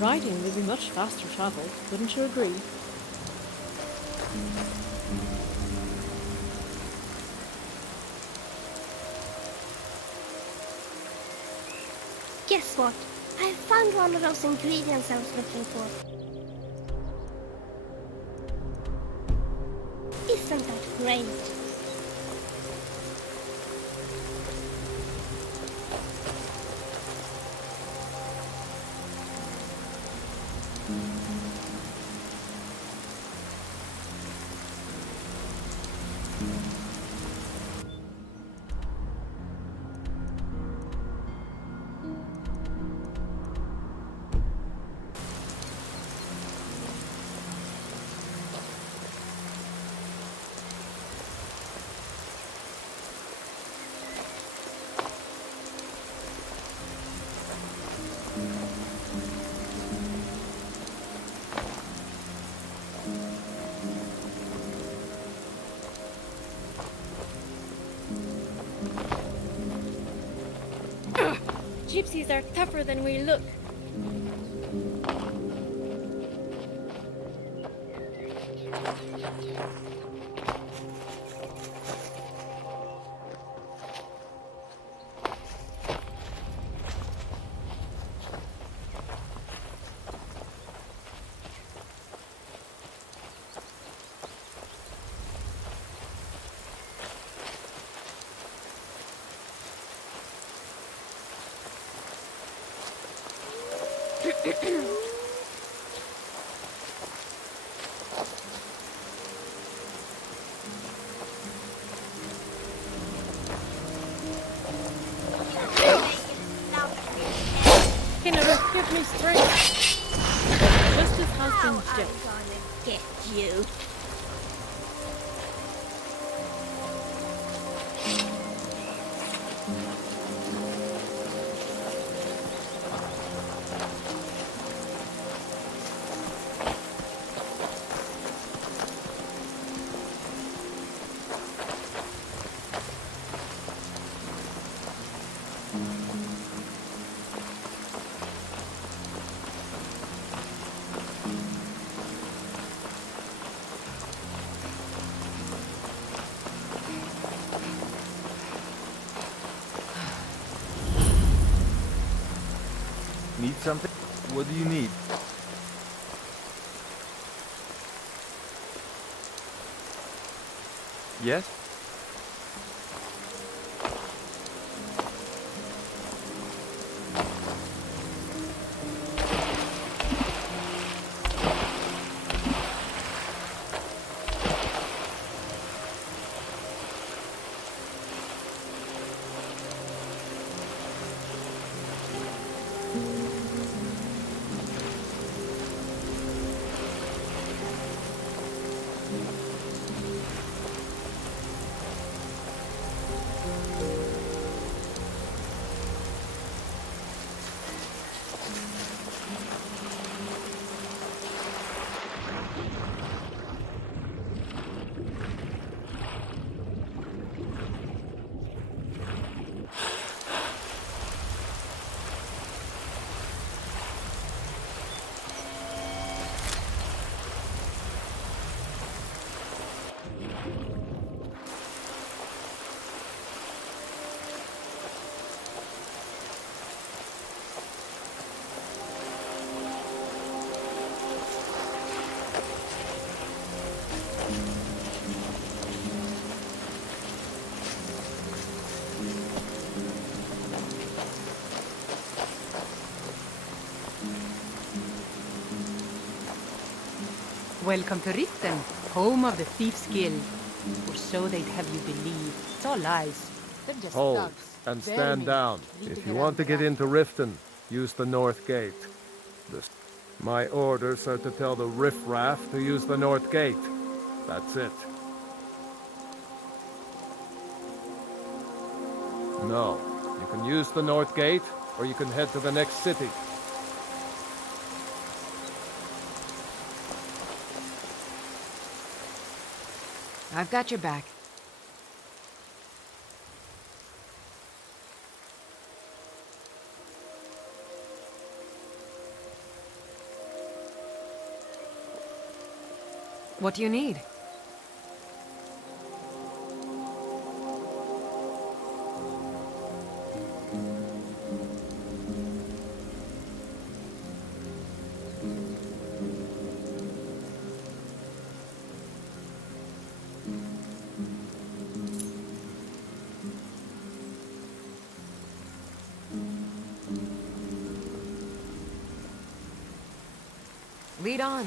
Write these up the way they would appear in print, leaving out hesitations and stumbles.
Riding would be much faster travel, wouldn't you agree? Guess what? I found one of those ingredients I was looking for. Isn't that great? Gypsies are tougher than we look. Killer, give me strength. Justice has been I'm done. gonna get you. Need something? What do you need? Yes? Welcome to Riften, home of the Thieves' Guild. Or so they'd have you believe. It's all lies. They're just Hold thugs. and Very stand mean, down. leading If you around want to the get land. into Riften, use the North Gate. My orders are to tell the riffraff to use the North Gate. That's it. No. You can use the North Gate, or you can head to the next city. I've got your back. What do you need? Lead on.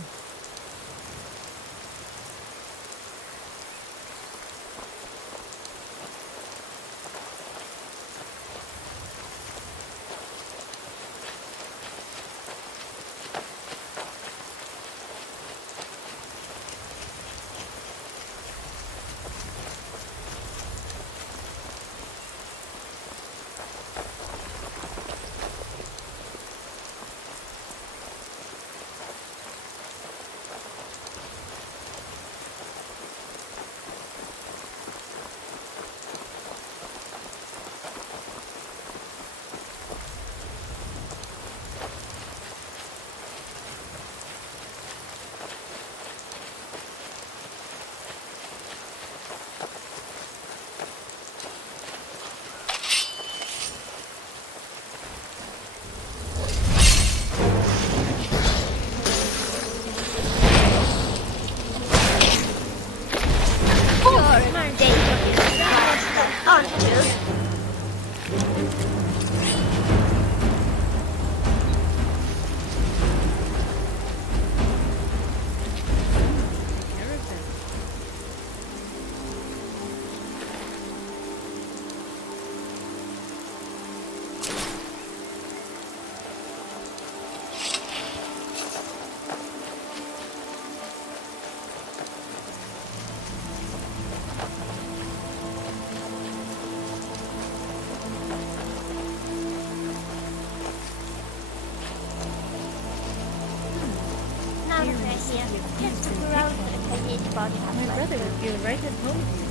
My brother would feel right at home here.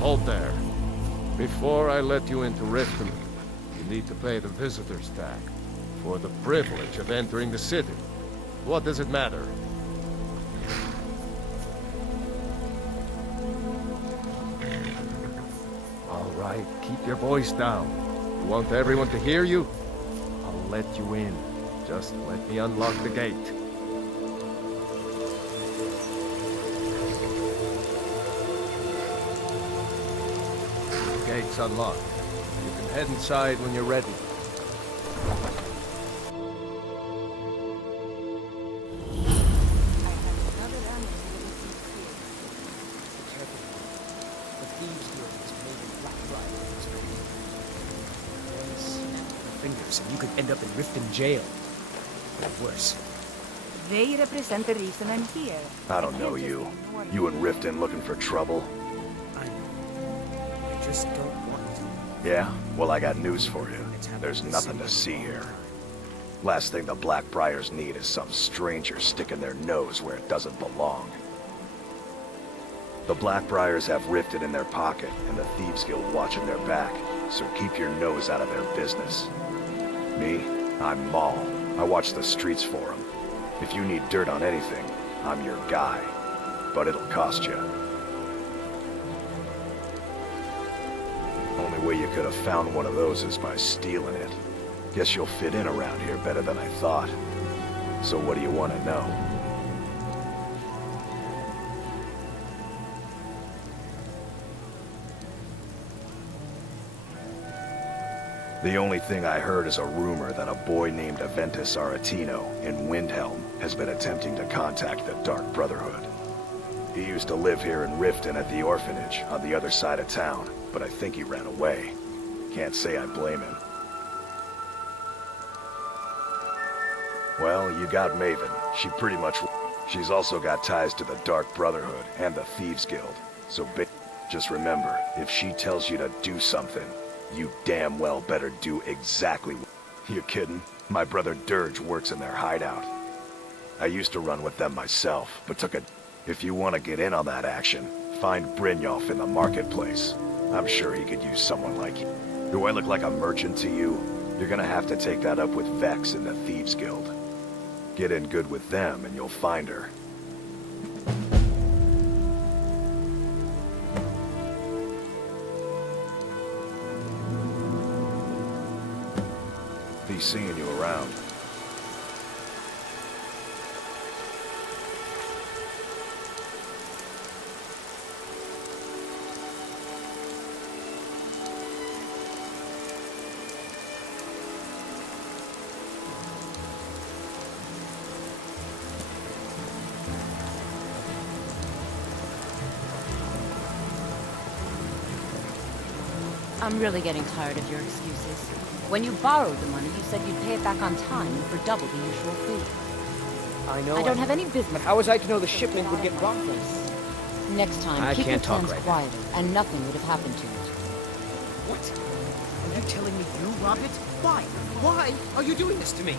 Hold there. Before I let you into Riften, you need to pay the visitor's tag for the privilege of entering the city. What does it matter? All right, keep your voice down. You want everyone to hear you? I'll let you in. Just let me unlock the gate. The gate's unlocked. You can head inside when you're ready. Fingers, and you could end up in Riften jail. Or worse. They represent the reason I'm here. I don't know you. You in Riften looking for trouble? I just don't want to. Yeah? Well, I got news for you. There's nothing to see here. Last thing the Blackbriars need is some stranger sticking their nose where it doesn't belong. The Blackbriars have Riften in their pocket, and the Thieves Guild watching their back, so keep your nose out of their business. Me? I'm Maul. I watch the streets for them. If you need dirt on anything, I'm your guy. But it'll cost you. Only way you could have found one of those is by stealing it. Guess you'll fit in around here better than I thought. So what do you want to know? The only thing I heard is a rumor that a boy named Aventus Aretino in Windhelm has been attempting to contact the Dark Brotherhood. He used to live here in Riften at the orphanage on the other side of town, but I think he ran away. Can't say I blame him. Well, you got Maven. She's also got ties to the Dark Brotherhood and the Thieves Guild. So just remember, if she tells you to do something, you damn well better do exactly what... You kidding? My brother Dirge works in their hideout. I used to run with them myself, but took a... If you want to get in on that action, find Brynjolf in the marketplace. I'm sure he could use someone like you. Do I look like a merchant to you? You're gonna have to take that up with Vex in the Thieves Guild. Get in good with them and you'll find her. Be seeing you around. I'm really getting tired of your excuses. When you borrowed the money, you said you'd pay it back on time and for double the usual fee. I know. I don't have any business. But how was I to know the shipment would get robbed then? Next time, I keep your can't talk plans right now. quieter, and nothing would have happened to it. What? Are you telling me you robbed it? Why? Why are you doing this to me?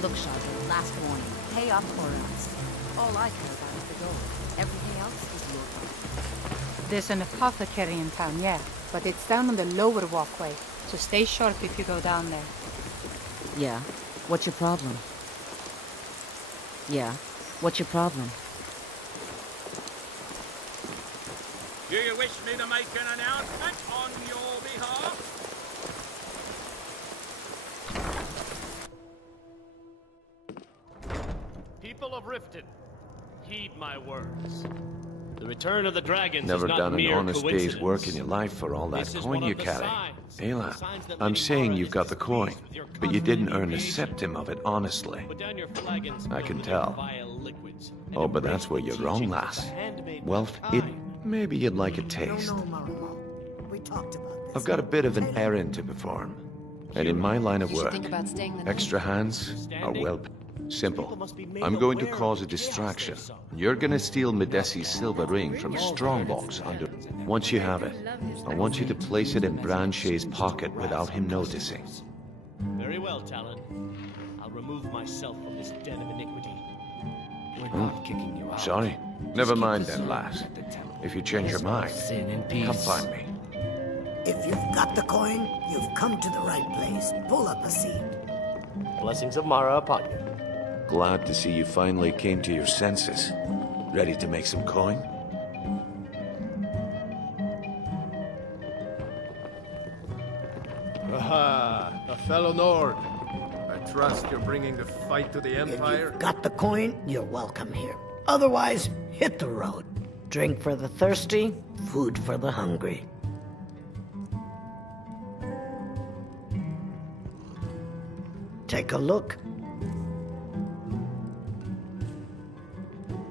Look, Sharjah, last warning. Pay up or else. All I care about is the gold. Everything else is your fault. There's an apothecary in town, yeah, but it's down on the lower walkway, so stay sharp if you go down there. Yeah? What's your problem? Yeah? What's your problem? Do you wish me to make an announcement on your behalf? People of Riften, heed my words. The return of the dragons Never is not done an mere honest coincidence. day's work in your life for all that This is coin one you of the carry. signs. Ayla, Signs that I'm Lady saying Mara you've is got the coin, displeased with your but you didn't earn a constant septim of it honestly. Put down your flagons I filled can with your tell. vile liquids, and Oh, but embrace that's where the you're wrong, teachings of lass. the handmaiden Wealth, of it... time. Maybe you'd like a taste. Marimo. We talked about this. I've got a bit of an errand to perform. And in my line of work, extra hands are well... Simple. I'm going to cause a distraction. You're gonna steal Medesi's silver ring from a strongbox under... Once you have it, I want you to place it in Branche's pocket without him noticing. Very well, Talon. I'll remove myself from this den of iniquity. We're not kicking you out. Sorry. Never mind then, lass. If you change your mind, Sin in peace. come find me. If you've got the coin, you've come to the right place. Pull up a seat. Blessings of Mara upon you. Glad to see you finally came to your senses. Ready to make some coin? Aha, a fellow Nord. I trust you're bringing the fight to the If Empire. you've got the coin, you're welcome here. Otherwise, hit the road. Drink for the thirsty, food for the hungry. Take a look.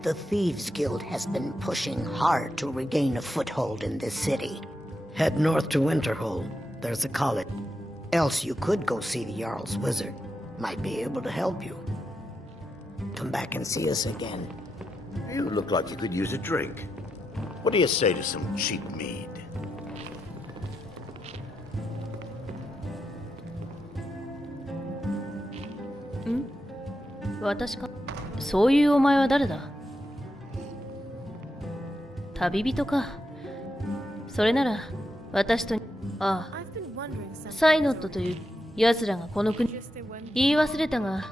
The Thieves Guild has been pushing hard to regain a foothold in this city. Head north to Winterhold. There's a college. Else you could go see the Jarl's wizard. Might be able to help you. Come back and see us again. You look like you could use a drink. What do you say to some cheap mead? 私か。そういうお前は誰だ？旅人か。それなら、私と、ああ、サイノットという奴らがこの国、言い忘れたが、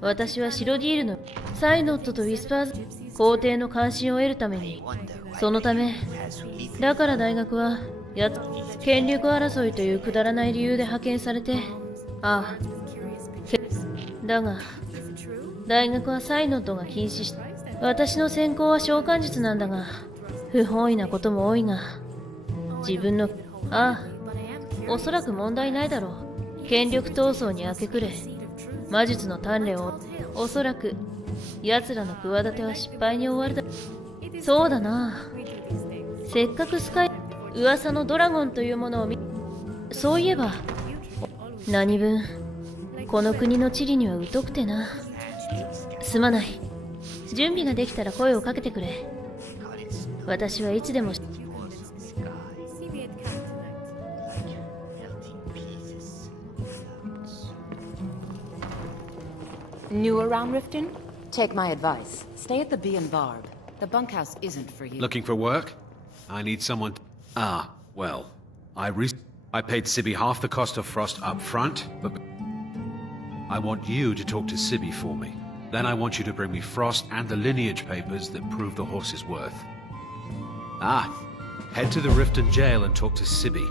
私はシロディールのサイノットとウィスパーズ、皇帝の関心を得るために、そのため、だから大学は、権力争いというくだらない理由で派遣されて、ああ、だが、大学はサイノットが禁止した。私の専攻は召喚術なんだが、不本意なことも多いが、自分の、ああ、おそらく問題ないだろう。権力闘争に明け暮れ、魔術の鍛錬を、おそらく、奴らの企ては失敗に終わるだ。そうだな。せっかくスカイ、噂のドラゴンというものを見、そういえば、何分、この国の地理には疎くてな。すまない。準備ができたら声をかけてくれ。私はいつでも。New around Riften? Take my advice. Stay at the Bee and Barb. The bunkhouse isn't for you. Looking for work? I need someone. Well, I paid Sibby half the cost of Frost up front, but I want you to talk to Sibby for me. Then I want you to bring me Frost and the lineage papers that prove the horse's worth. Ah, head to the Riften jail and talk to Sibby.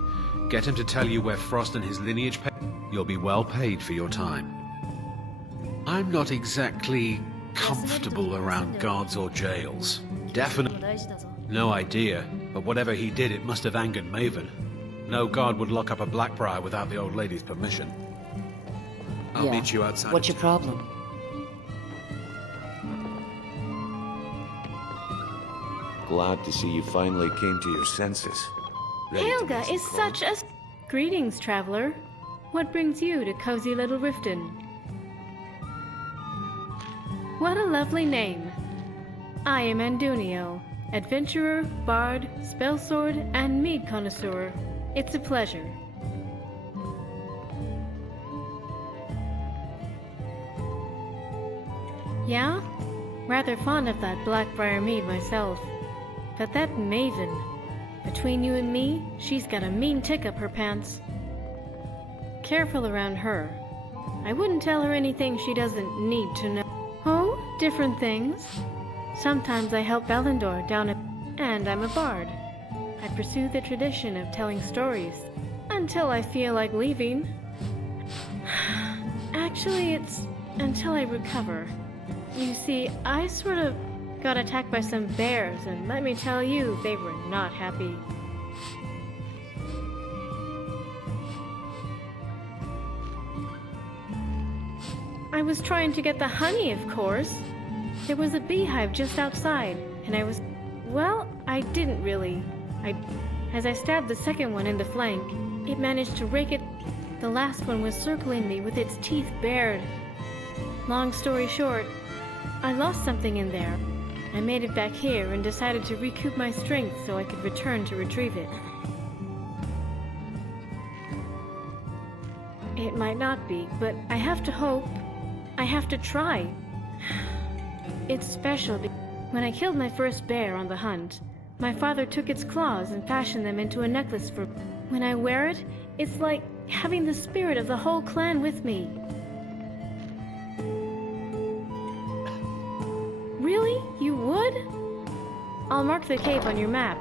Get him to tell you where Frost and his lineage papers. You'll be well paid for your time. I'm not exactly comfortable around guards or jails. Definitely. No idea, but whatever he did, it must have angered Maven. No guard would lock up a Blackbriar without the old lady's permission. I'll meet you outside. What's your problem? Glad to see you finally came to your senses. Helga is such a... Greetings, traveler. What brings you to cozy little Riften? What a lovely name. I am Andunio, adventurer, bard, spellsword, and mead connoisseur. It's a pleasure. Yeah? Rather fond of that Blackbriar mead myself. But that Maven, between you and me, she's got a mean tick up her pants. Careful around her. I wouldn't tell her anything she doesn't need to know. Oh, different things. Sometimes I help Belendor down and I'm a bard. I pursue the tradition of telling stories until I feel like leaving. Actually, it's until I recover. You see, I sort of got attacked by some bears, and let me tell you, they were not happy. I was trying to get the honey, of course. There was a beehive just outside, and well, I didn't really. As I stabbed the second one in the flank, it managed to rake it. The last one was circling me with its teeth bared. Long story short, I lost something in there. I made it back here and decided to recoup my strength so I could return to retrieve it. It might not be, but I have to hope. I have to try. It's special because when I killed my first bear on the hunt, my father took its claws and fashioned them into a necklace for... When I wear it, it's like having the spirit of the whole clan with me. Really? You would? I'll mark the cape on your map.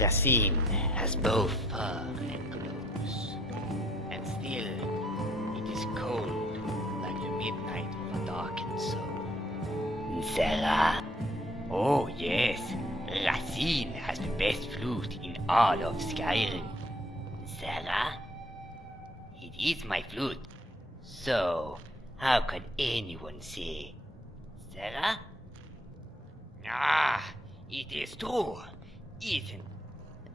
Racine has both fur and clothes. And still, it is cold like the midnight of a darkened soul. Sarah? Oh yes, Racine has the best flute in all of Skyrim. Sarah? It is my flute. So, how can anyone say, Sarah? Ah, it is true, isn't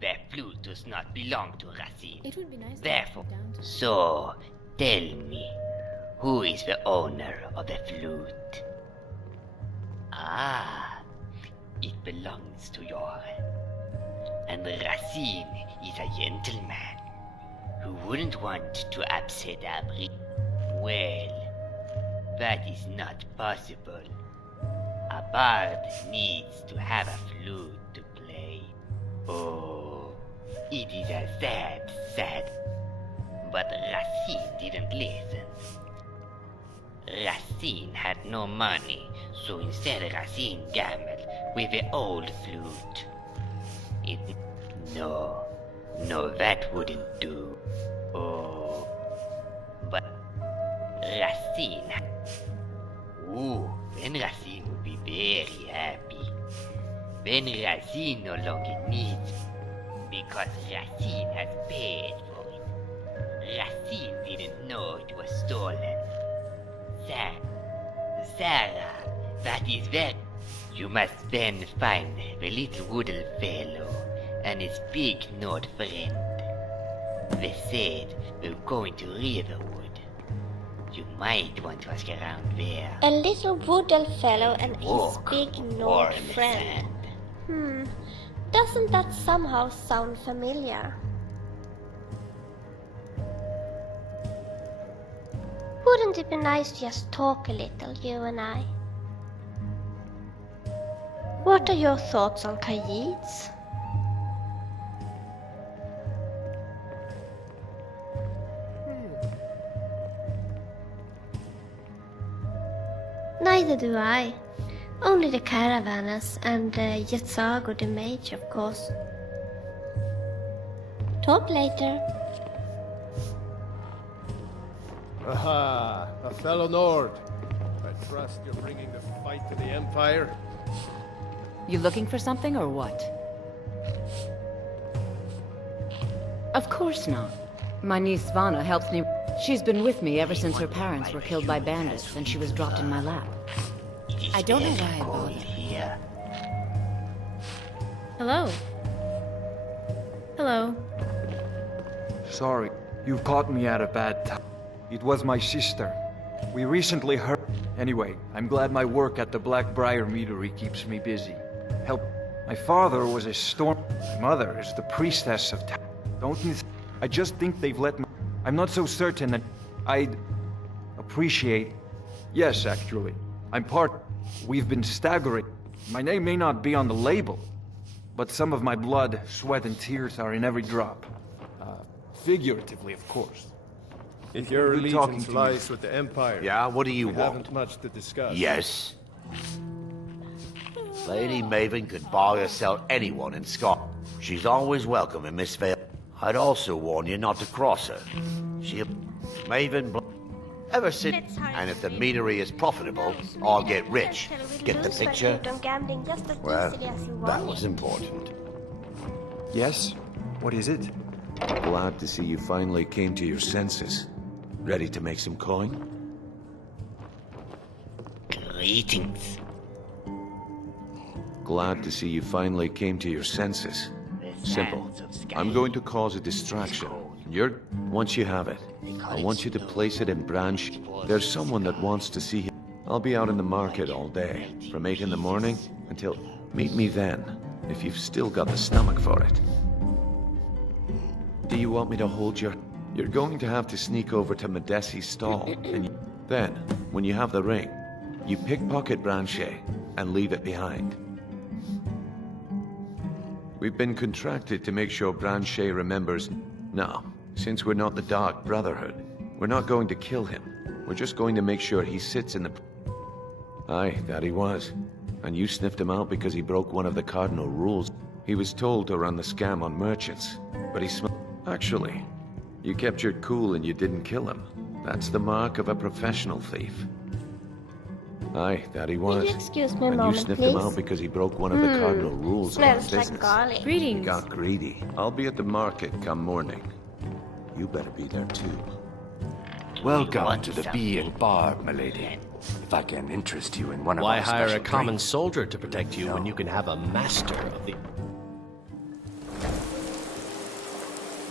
that flute does not belong to Racine. It would be nice. Therefore, so tell me, who is the owner of the flute? Ah, it belongs to your... And Racine is a gentleman who wouldn't want to upset our Well, that is not possible. A bard needs to have a flute to play. Oh, it is a sad, sad... But Racine didn't listen. Racine had no money, so instead Racine gambled with the old flute. No, that wouldn't do. Oh, but Racine... Ooh, then Racine would be very happy. Then Racine no longer needs, because Racine has paid for it. Racine didn't know it was stolen. Sarah, that is very... You must then find the little wooden fellow and his big Nord friend. They said we're going to Riverwood. You might want to ask around there. A little woodle fellow and his big Nord on the friend. sand. Doesn't that somehow sound familiar? Wouldn't it be nice to just talk a little, you and I? What are your thoughts on Neither do I. Only the caravanners and Yetsago the mage, of course. Talk later. Aha, a fellow Nord. I trust you're bringing the fight to the Empire. You looking for something or what? Of course not. My niece Svana helps me. She's been with me ever since her parents were killed by bandits and she was dropped in my lap. I don't know why I bother. Hello. Hello. Sorry, you caught me at a bad time. It was my sister. We recently heard. Anyway, I'm glad my work at the Blackbriar Meadery keeps me busy. Help. My father was a storm. My mother is the priestess of town. Don't you? I just think they've let me. I'm not so certain that I'd appreciate. Yes, actually, I'm part. We've been staggering. My name may not be on the label, but some of my blood, sweat, and tears are in every drop. Figuratively, of course. If your Good talking allegiance to lies with the Empire, Yeah, what do you we want? haven't much to discuss. Yes. Lady Maven could buy or sell anyone in Scotland. She's always welcome in Miss Vale. I'd also warn you not to cross her. She... Maven... Ever since... And if the meadery is profitable, I'll get rich. Get the picture? Well, that was important. Yes? What is it? Glad to see you finally came to your senses. Ready to make some coin? Greetings. Glad to see you finally came to your senses. Simple. I'm going to cause a distraction. Once you have it, I want you to place it in Branch. There's someone that wants to see him. I'll be out in the market all day, from 8 in the morning until... Meet me then, if you've still got the stomach for it. Do you want me to hold your... You're going to have to sneak over to Medesi's stall, and then, when you have the ring, you pickpocket Branche and leave it behind. We've been contracted to make sure Branche remembers... No, since we're not the Dark Brotherhood, we're not going to kill him. We're just going to make sure he sits in the... Aye, that he was. And you sniffed him out because he broke one of the cardinal rules. He was told to run the scam on merchants, but he Actually, you kept your cool and you didn't kill him. That's the mark of a professional thief. Aye, that he was. Will you excuse me a and moment, you sniffed please? him out because he broke one of the cardinal rules of our Smells like business. garlic. Greetings. He got greedy. I'll be at the market come morning. You better be there too. Welcome to the Bee and Barb, milady. If I can interest you in one of Why our hire a special common drinks. soldier to protect you when you can have a master of the...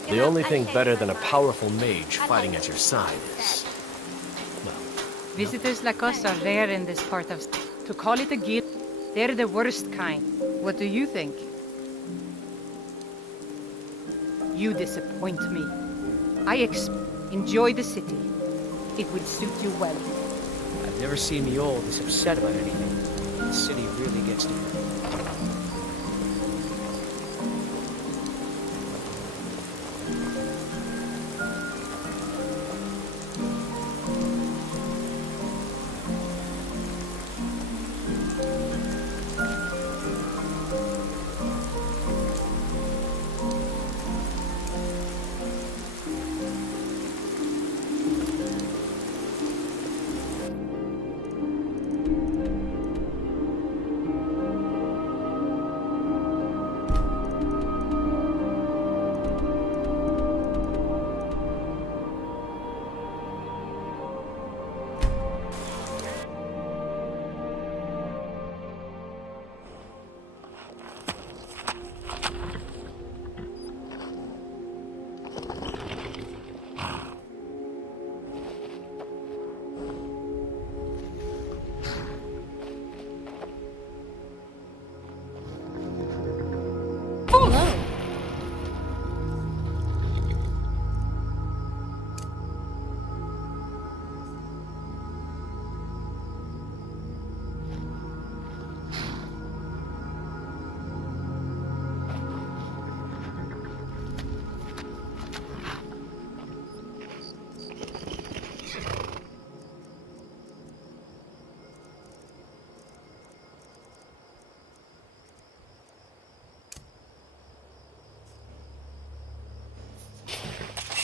The only thing better than a powerful mage fighting at your side is... Visitors like us are rare in this part of... To call it a guild, they're the worst kind. What do you think? You disappoint me. Enjoy the city. It will suit you well. I've never seen the old this upset about anything. The city really gets to her.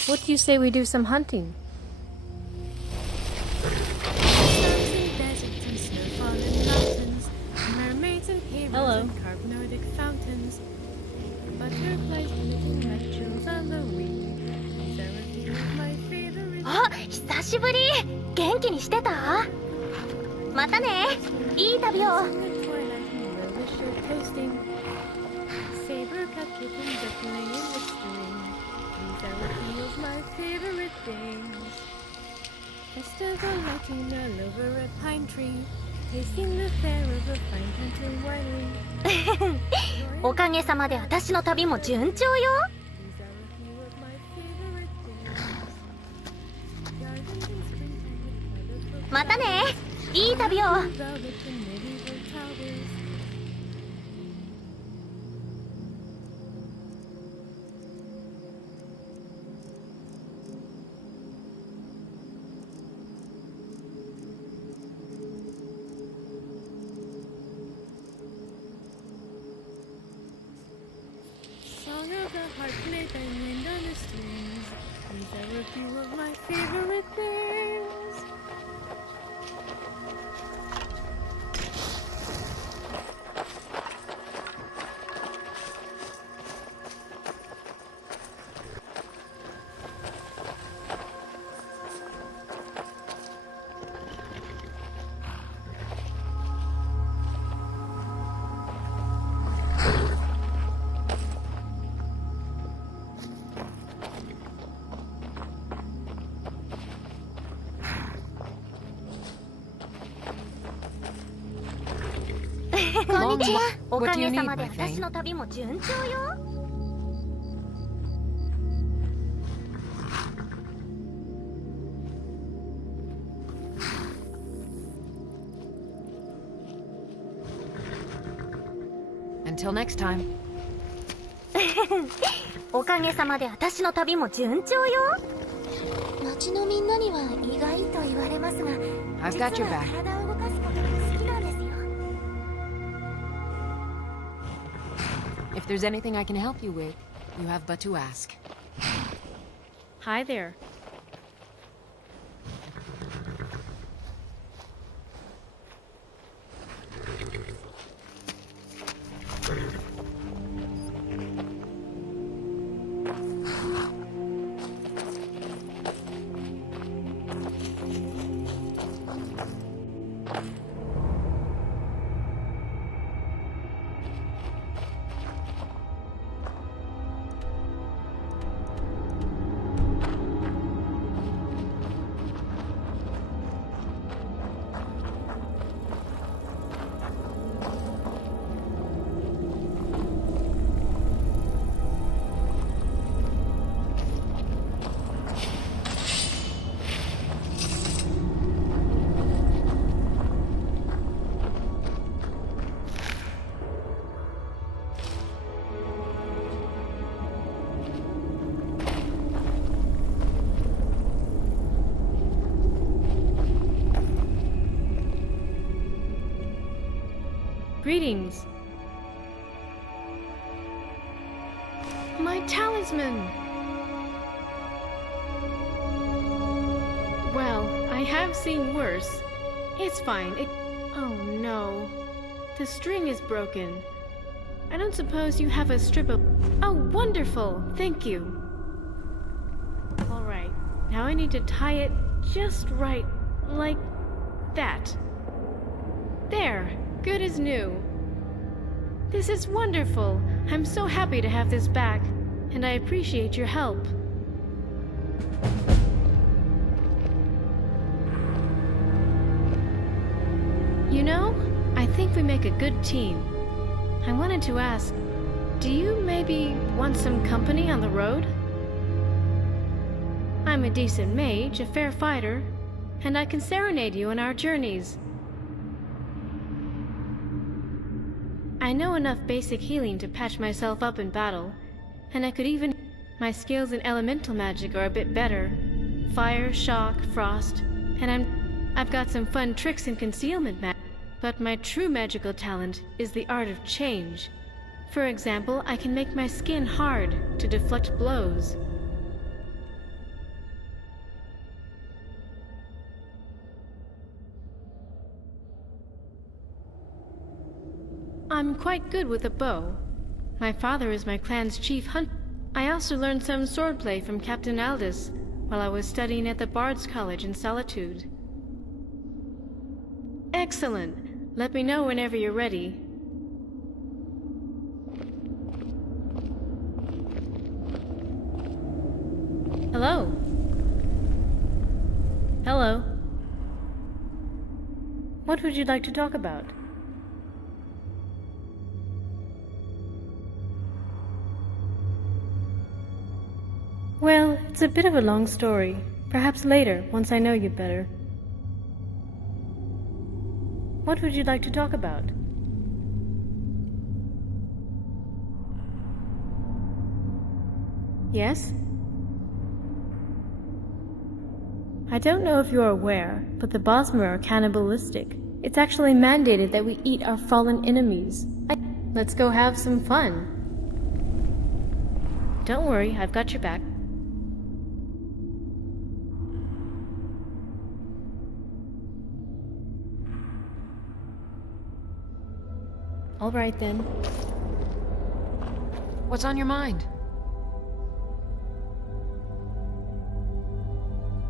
What do you say we do some hunting? Hello. Oh, 久しぶり。元気にしてた？またね。いい旅を。Festival lighting all over a pine tree, tasting the fare of a fine country winery. おかげさまで私の旅も順調よ。またね。いい旅を。Song of the harp played by wind on the strings. These are a few of my favorite things.こんにちは。おかげさまで私の旅も順調よ。Until next time. おかげさまで私の旅も順調よ。町のみんなには意外と言われますが、I've got your back. 実は体を動かすことが好きなんですよ。If there's anything I can help you with, you have but to ask. Hi there. Greetings. My talisman! Well, I have seen worse. It's fine. Oh no. The string is broken. I don't suppose you have a strip of... Oh, wonderful! Thank you. Alright. Now I need to tie it just right, like that. There! Good as new. This is wonderful. I'm so happy to have this back, and I appreciate your help. You know, I think we make a good team. I wanted to ask, do you maybe want some company on the road? I'm a decent mage, a fair fighter, and I can serenade you on our journeys. I know enough basic healing to patch myself up in battle, and I could even... My skills in elemental magic are a bit better. Fire, shock, frost, and I've got some fun tricks in concealment magic. But my true magical talent is the art of change. For example, I can make my skin hard to deflect blows. I'm quite good with a bow. My father is my clan's chief hunter. I also learned some swordplay from Captain Aldous while I was studying at the Bard's College in Solitude. Excellent. Let me know whenever you're ready. Hello. Hello. What would you like to talk about? Well, it's a bit of a long story. Perhaps later, once I know you better. What would you like to talk about? Yes? I don't know if you're aware, but the Bosmer are cannibalistic. It's actually mandated that we eat our fallen enemies. Let's go have some fun. Don't worry, I've got your back. All right then. What's on your mind?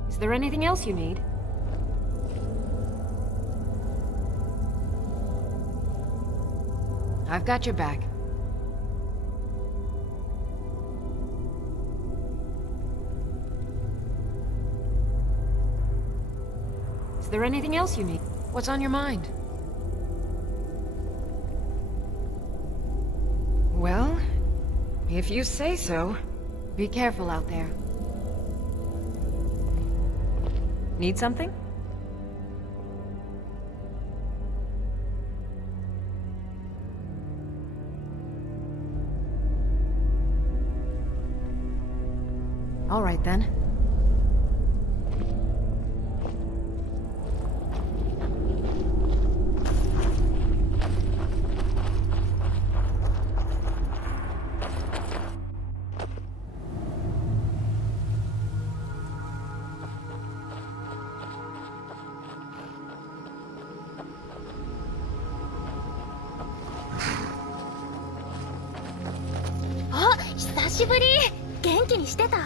Is there anything else you need? I've got your back. Is there anything else you need? What's on your mind? Well, if you say so. Be careful out there. Need something? All right then. Oh, 久しぶり。元気にしてた？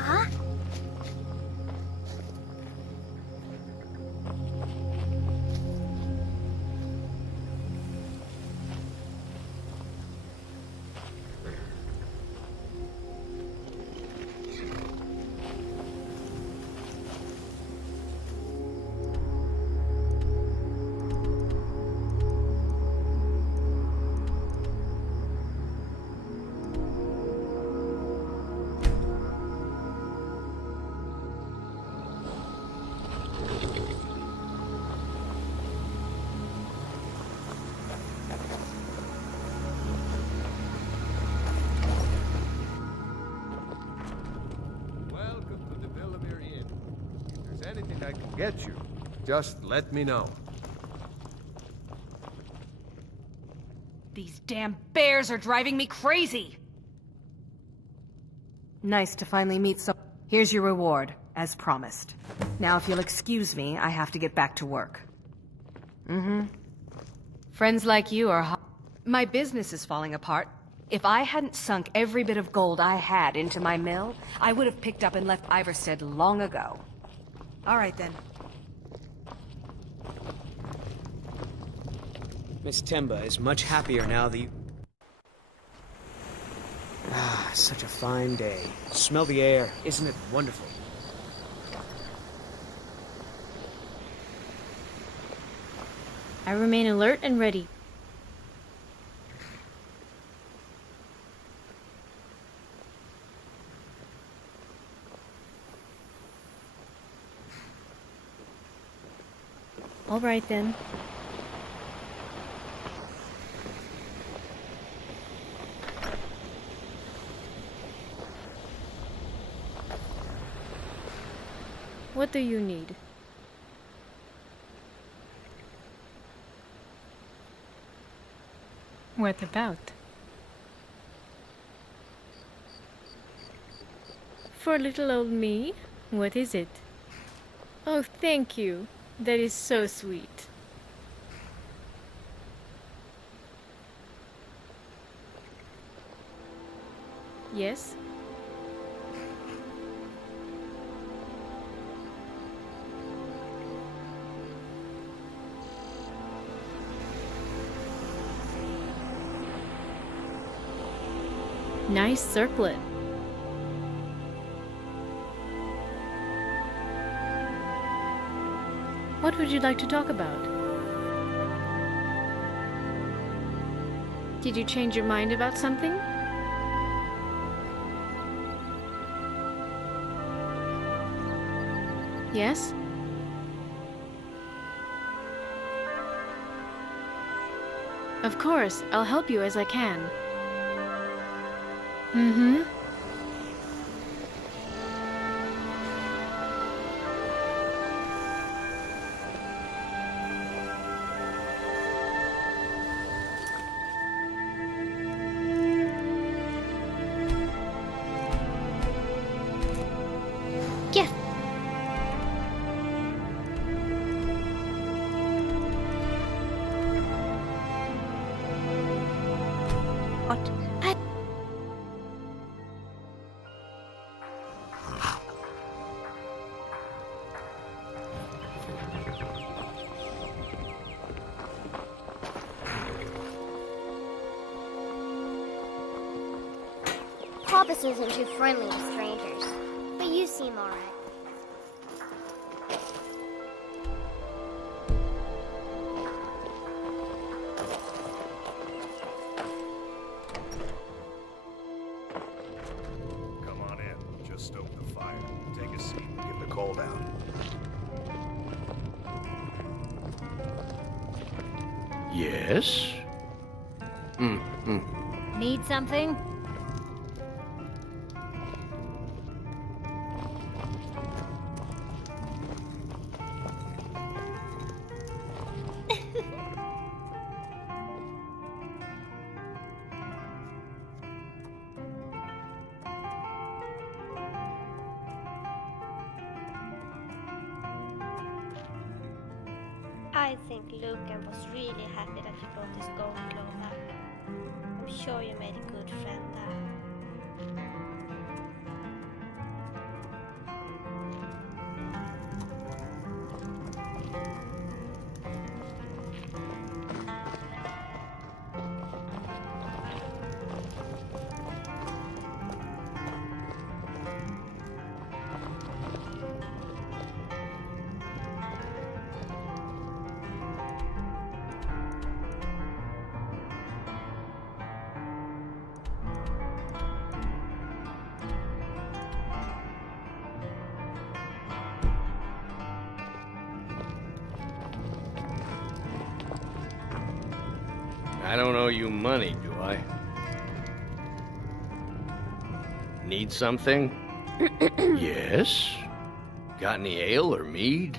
Anything I can get you, just let me know. These damn bears are driving me crazy! Nice to finally meet some... Here's your reward, as promised. Now if you'll excuse me, I have to get back to work. Friends like you are My business is falling apart. If I hadn't sunk every bit of gold I had into my mill, I would have picked up and left Iverstead long ago. All right, then. Miss Timba is much happier now that you... Ah, such a fine day. Smell the air. Isn't it wonderful? I remain alert and ready. All right then. What do you need? What about? For little old me? What is it? Oh, thank you. That is so sweet. Yes? Nice circlet. What would you like to talk about? Did you change your mind about something? Yes? Of course, I'll help you as I can. Mm-hmm. Yes. What? Pappas isn't too friendly with strangers, but you seem alright. Come on in. Just stoke the fire. Take a seat and get the cold out. Yes? Need something? I think Lucan was really happy that you brought his gold glow back. I'm sure you made a good friend there. I don't owe you money, do I? Need something? Yes? Got any ale or mead?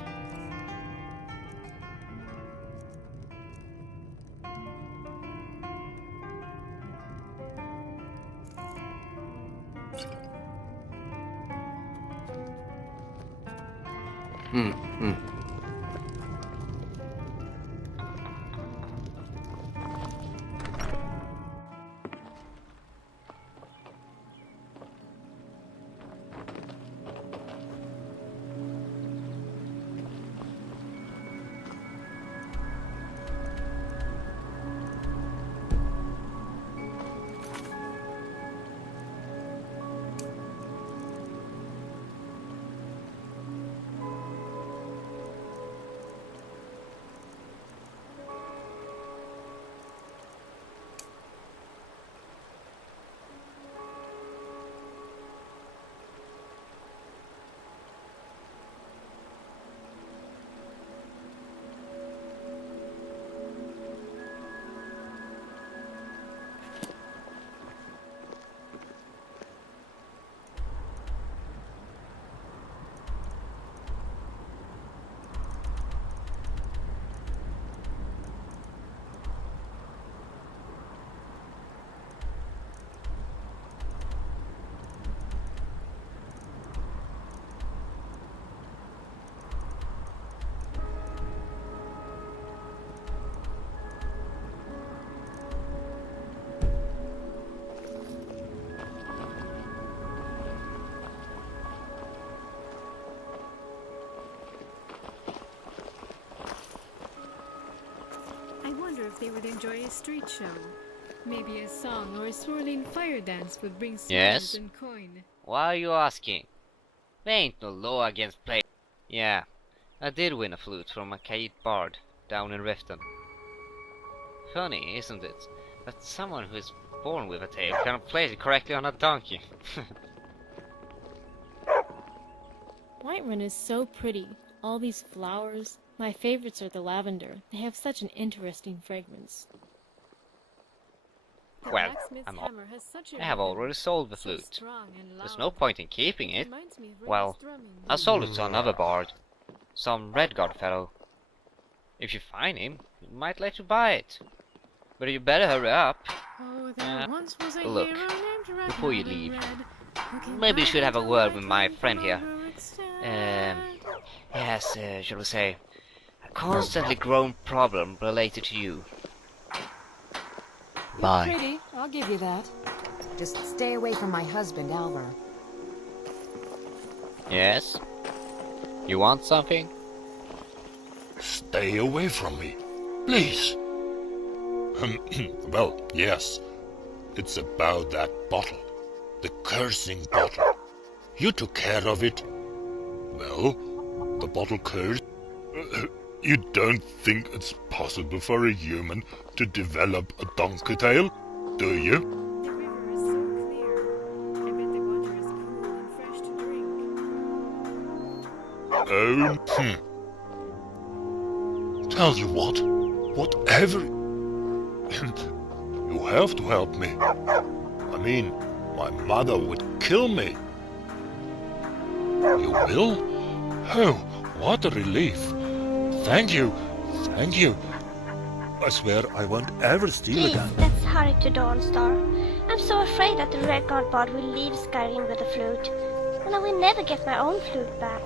if they would enjoy a street show. Maybe a song or a swirling fire dance would bring Yes? smiles and coin. Why are you asking? There ain't no law against play. Yeah, I did win a flute from a Kaid bard down in Riften. Funny, isn't it, that someone who is born with a tail can play it correctly on a donkey. Whiterun is so pretty. All these flowers. My favorites are the lavender. They have such an interesting fragrance. The Well, blacksmith's hammer has such a I have rhythm, already sold the so flute. strong and There's loud. no point in keeping it. Reminds me of Ray's Well, drumming. I sold it to another bard. Some Redguard fellow. If you find him, he might let you buy it. But you better hurry up. Oh, there once was a Look, hero named Red before you Riding leave, Red, who came maybe you should have a riding word to with my my camp friend on here. Yes, shall we say, a constantly growing problem related to you. Bye. Pretty, I'll give you that. Just stay away from my husband, Alvar. Yes? You want something? Stay away from me, please. Well, yes. It's about that bottle. The cursing bottle. You took care of it. Well, the bottle cursed. You don't think it's possible for a human to develop a donkey tail, do you? The river is so clear. I bet the water is cool and fresh to drink. Oh, Tell you what, whatever... You have to help me. I mean, my mother would kill me. You will? Oh, what a relief. Thank you, thank you. I swear I won't ever steal Please, again. let's hurry to Dawnstar. I'm so afraid that the Redguard bard will leave Skyrim with the flute, and I will never get my own flute back.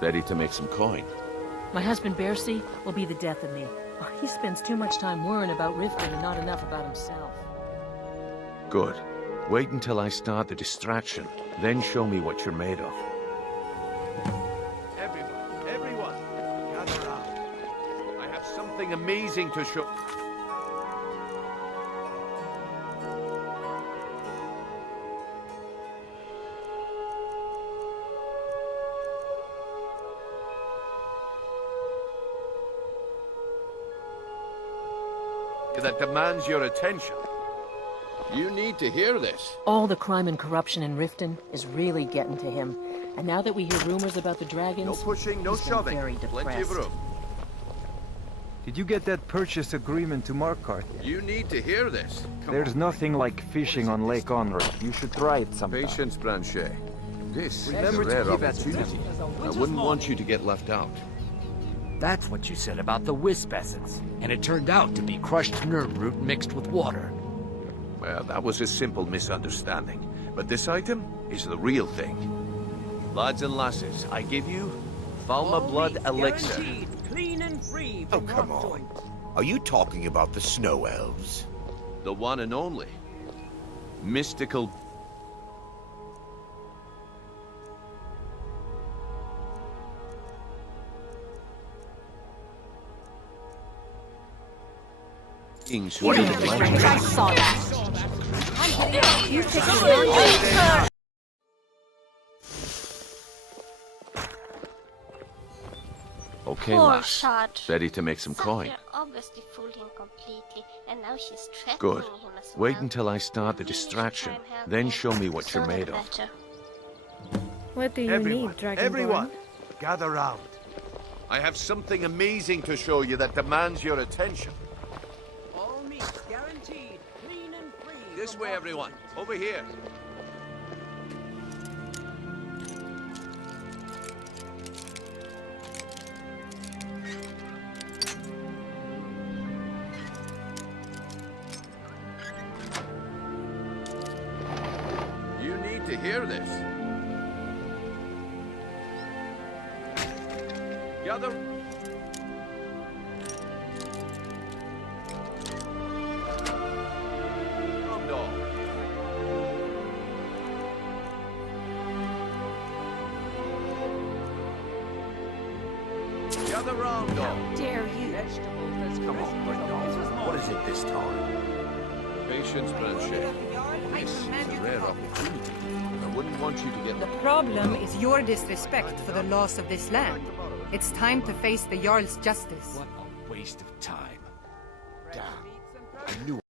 Ready to make some coin. My husband Bercy will be the death of me. Oh, he spends too much time worrying about Riften and not enough about himself. Good. Wait until I start the distraction, then show me what you're made of. Everyone, gather round. I have something amazing to show. That demands your attention. You need to hear this. All the crime and corruption in Riften is really getting to him. And now that we hear rumors about the dragons, No pushing, no he's been shoving. very Plenty of depressed. room. Did you get that purchase agreement to Markarth yet? You need to hear this. There's nothing like fishing on Lake Onrey. You should try it sometime. Patience, Blanchet. This Remember is a to rare keep at opportunity. the I wouldn't want you to get left out. That's what you said about the wisp essence. And it turned out to be crushed nerve root mixed with water. Well, that was a simple misunderstanding. But this item is the real thing. Lads and lasses, I give you Falma Blood Elixir. Clean and free Oh, come on. Are you talking about the snow elves? The one and only. Mystical... beings who live in I saw that. I'm You picked the wrong. Okay, Poor lass. Shad. Ready to make some coin? Safir obviously fooled him completely, and now she's threatening Good. him as well. Wait until I start the distraction, then show me what you're made of. Better. What do you need, Dragonborn? Everyone, gather round. I have something amazing to show you that demands your attention. All meat guaranteed, clean and free. This way, everyone. Over here. You need to hear this. Gather. Round all. Gather round all. Dare you? Come on, Brindle. What is it this time? Patience, Blanchet. This is a rare opportunity. I wouldn't want you to get... The problem is your disrespect for the laws of this land. It's time to face the Jarl's justice. What a waste of time. Damn. I knew.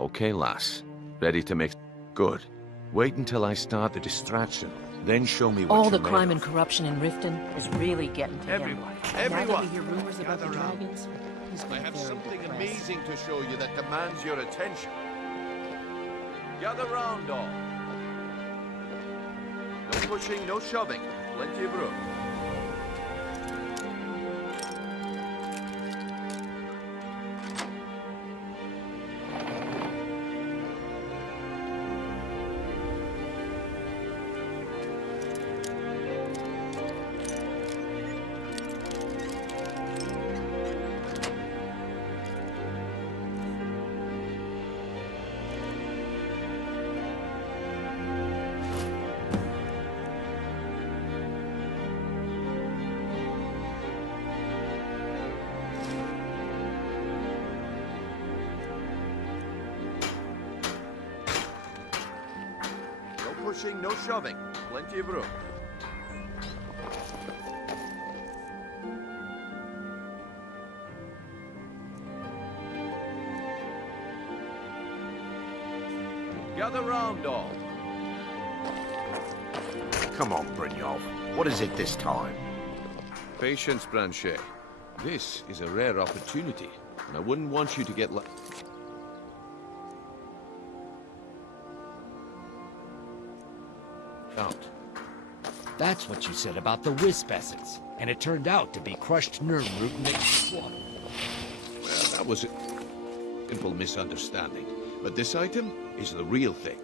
Okay, lass. Ready to make... Good. Wait until I start the distraction, then show me what All you're the made crime of. and corruption in Riften is really getting to him. Everyone, Now that everyone, we hear rumors about the gather round. dragons, he's I been have very something depressed. amazing to show you that demands your attention. Gather round all. No pushing, no shoving. Plenty of room. No pushing, no shoving. Plenty of room. Gather round all. Come on, Brynjolf. What is it this time? Patience, Blanchet. This is a rare opportunity, and I wouldn't want you to get out. That's what you said about the wisp essence. And it turned out to be crushed root mixed with water. Well, that was a simple misunderstanding. But this item is the real thing.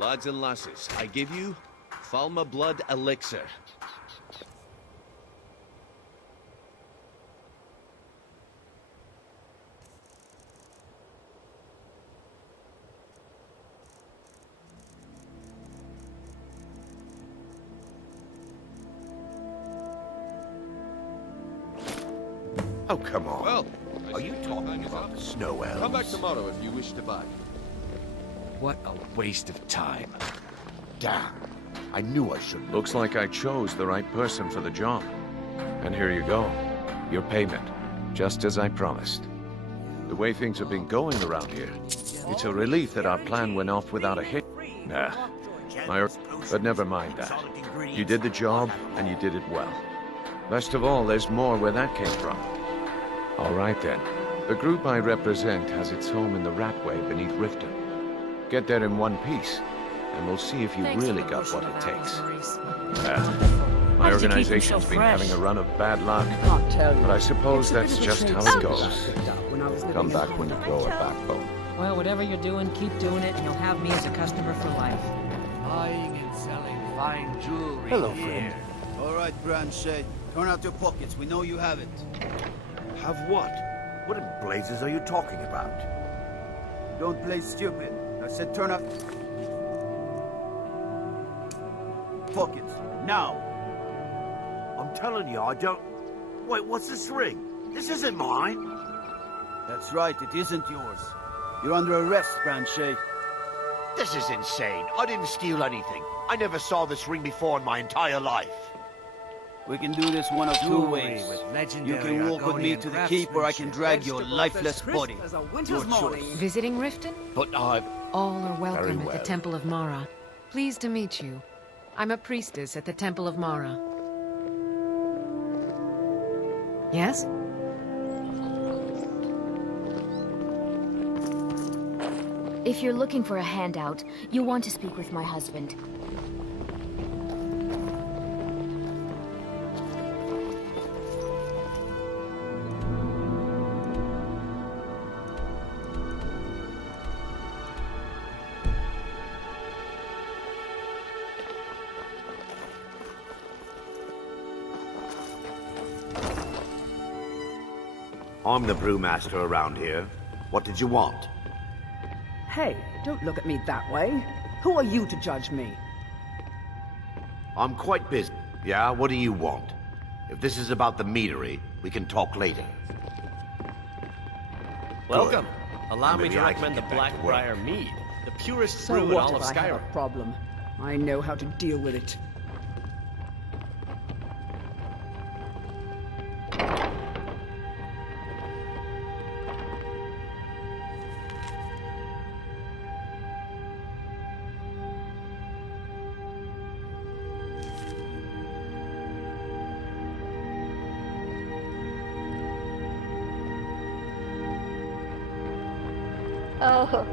Lads and lasses, I give you Falma Blood Elixir. Oh, come on. Well, are you talking about the snow elves? Come back tomorrow if you wish to buy. What a waste of time. Damn. I knew I shouldn't. Looks like I chose the right person for the job. And here you go. Your payment. Just as I promised. The way things have been going around here, it's a relief that our plan went off without a hit. Nah. But never mind that. You did the job, and you did it well. Best of all, there's more where that came from. All right then. The group I represent has its home in the Ratway beneath Riften. Get there in one piece, and we'll see if you really got what it takes. My organization's been having a run of bad luck, but I suppose that's just how it goes. Come back when you grow a backbone. Well, whatever you're doing, keep doing it, and you'll have me as a customer for life. Buying and selling fine jewelry. Hello, here. friend. All right, Brandshed. Turn out your pockets. We know you have it. Have what? What in blazes are you talking about? Don't play stupid. I said turn out pockets. Now. I'm telling you, I don't... Wait, what's this ring? This isn't mine. That's right, it isn't yours. You're under arrest, Brandshed. This is insane. I didn't steal anything. I never saw this ring before in my entire life. We can do this one of two ways. You can walk with me Argonian to the keep, or I can drag your lifeless body. Your choice. Visiting Riften? But I... All are welcome Very at well. the Temple of Mara. Pleased to meet you. I'm a priestess at the Temple of Mara. Yes? If you're looking for a handout, you'll want to speak with my husband. I'm the brewmaster around here. What did you want? Hey, don't look at me that way. Who are you to judge me? I'm quite busy. Yeah, what do you want? If this is about the meadery, we can talk later. Welcome. Allow me Maybe to I can recommend the get back to work. Blackbriar Mead, the purest So brew in what all if of I have Skyrim. a problem? I know how to deal with it. Oh.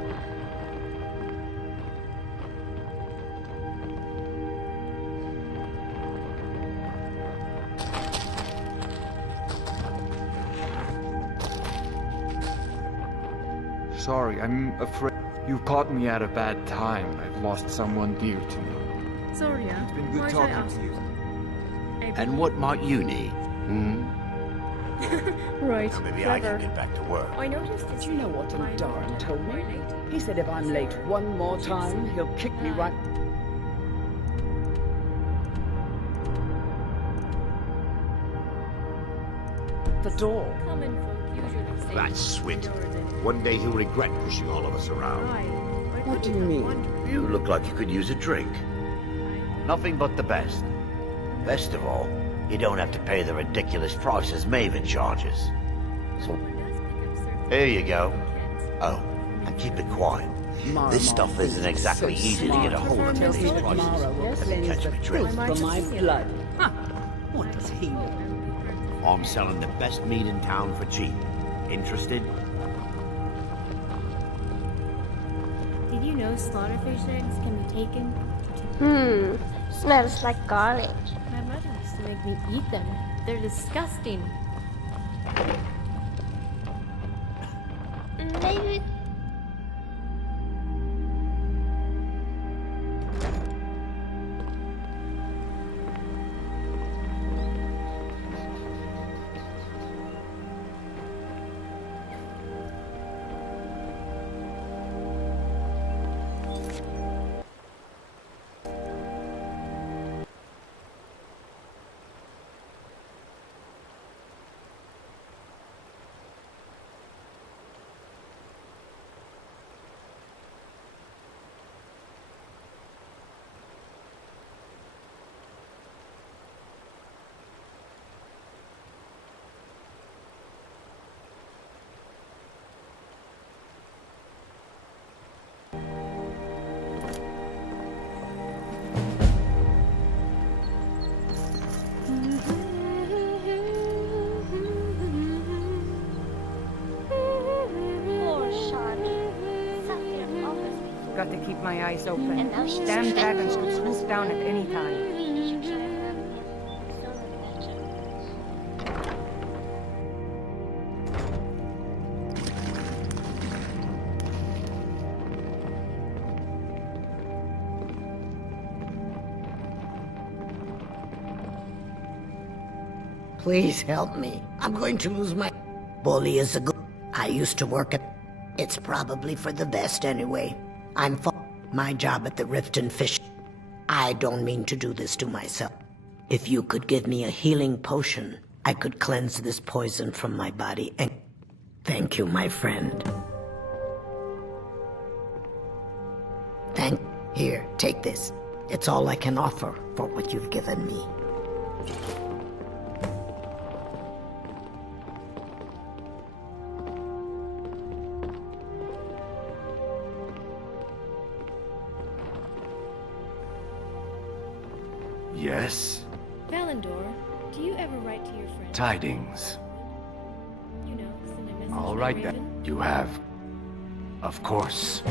Sorry, I'm afraid you caught me at a bad time. I've lost someone dear to me. Zoria, It's been good might I talking ask to you. And what might you need? Right, Now maybe I clever. can get back to work. I noticed Do you know what Darn told me? He said if I'm late one more time, he'll kick me right... The door. That's Swit. One day he'll regret pushing all of us around. What do you mean? You look like you could use a drink. Nothing but the best. Best of all, you don't have to pay the ridiculous prices Maven charges. So, here you go. Oh, and keep it quiet. This stuff isn't exactly easy to get a hold of at these prices. Let me catch me drink. For my blood. Huh. What does he know? I'm selling the best meat in town for cheap. Interested? Did you know slaughterfish eggs can be taken? Smells like garlic. My mother used to make me eat them. They're disgusting. Maybe got to keep my eyes open. And now she's Damn dragons spent- could swoop down at any time. Please help me. I'm going to lose my... Bully is a good... I used to work at... It's probably for the best anyway. My job at the Riften Fish... I don't mean to do this to myself. If you could give me a healing potion, I could cleanse this poison from my body and... Thank you, my friend. Here, take this. It's all I can offer for what you've given me. Yes? Valendor, do you ever write to your friends? Tidings. You know, send a message All by right Raven? then. You have. Of course.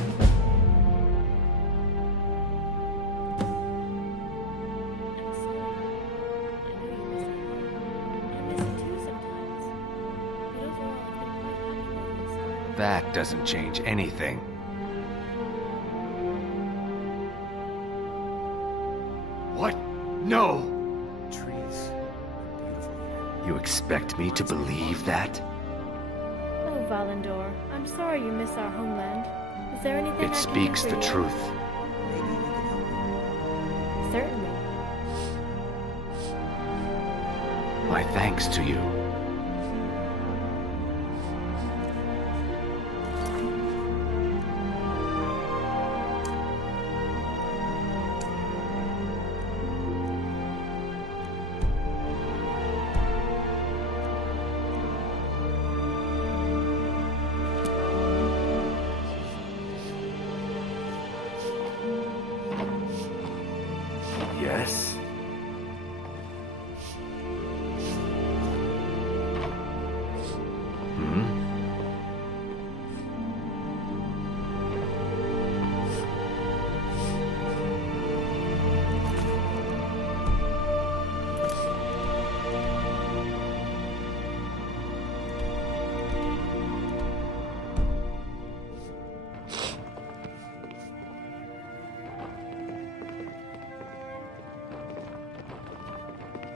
That doesn't change anything. What? No! Trees. You expect me to believe that? Oh, Valendor, I'm sorry you miss our homeland. Is there anything I It can speaks do the for you? truth. Certainly. My thanks to you. Yes?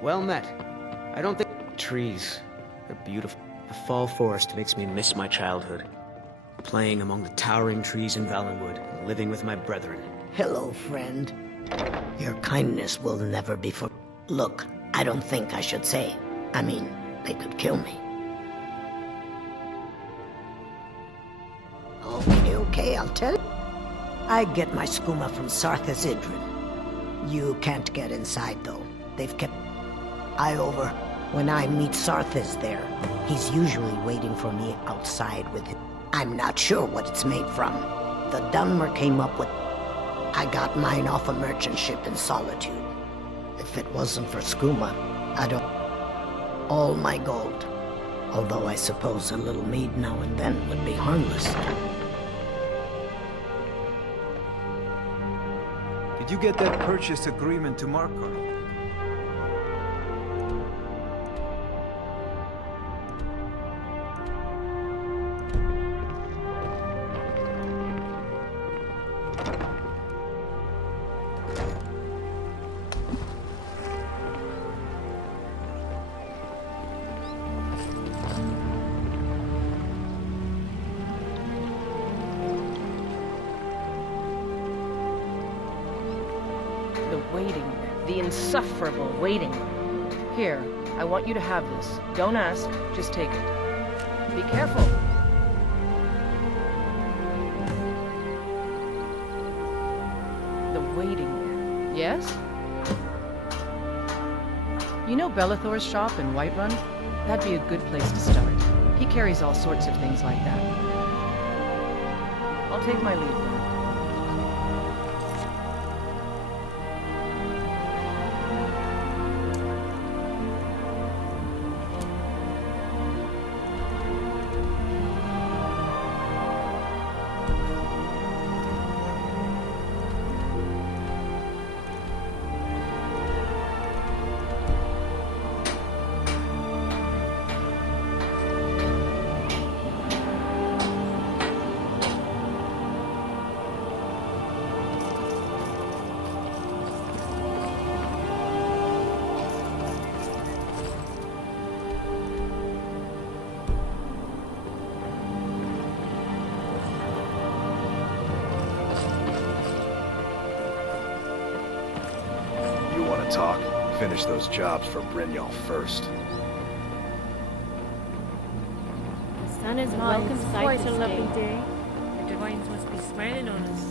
Well met. I don't think... Trees. They're beautiful. The fall forest makes me miss my childhood. Playing among the towering trees in Valenwood, and living with my brethren. Hello, friend. Your kindness will never be for... Look, I don't think I should say. I mean, they could kill me. Okay, I'll tell you. I get my skooma from Sarthas Idrin. You can't get inside, though. They've kept... When I meet Sarthas there, he's usually waiting for me outside with him. I'm not sure what it's made from. The Dunmer came up with... I got mine off a merchant ship in Solitude. If it wasn't for skooma, I don't... All my gold. Although I suppose a little mead now and then would be harmless. Did you get that purchase agreement to Markar? The insufferable waiting. Here, I want you to have this. Don't ask, just take it. Be careful. The waiting. Yes? You know Bellathor's shop in Whiterun? That'd be a good place to start. He carries all sorts of things like that. I'll take my leave then. talk. Finish those jobs for Brynjolf first. The sun is a welcome sight quite a lovely day. The divines must be smiling on us.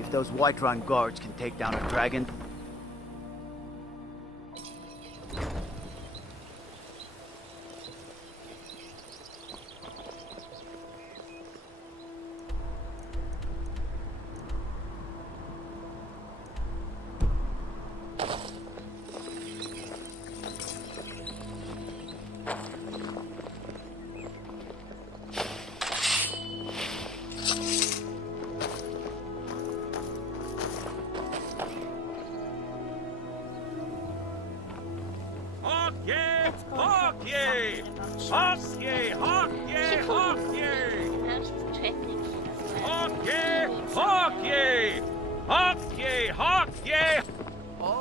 If those Whiterun guards can take down a dragon...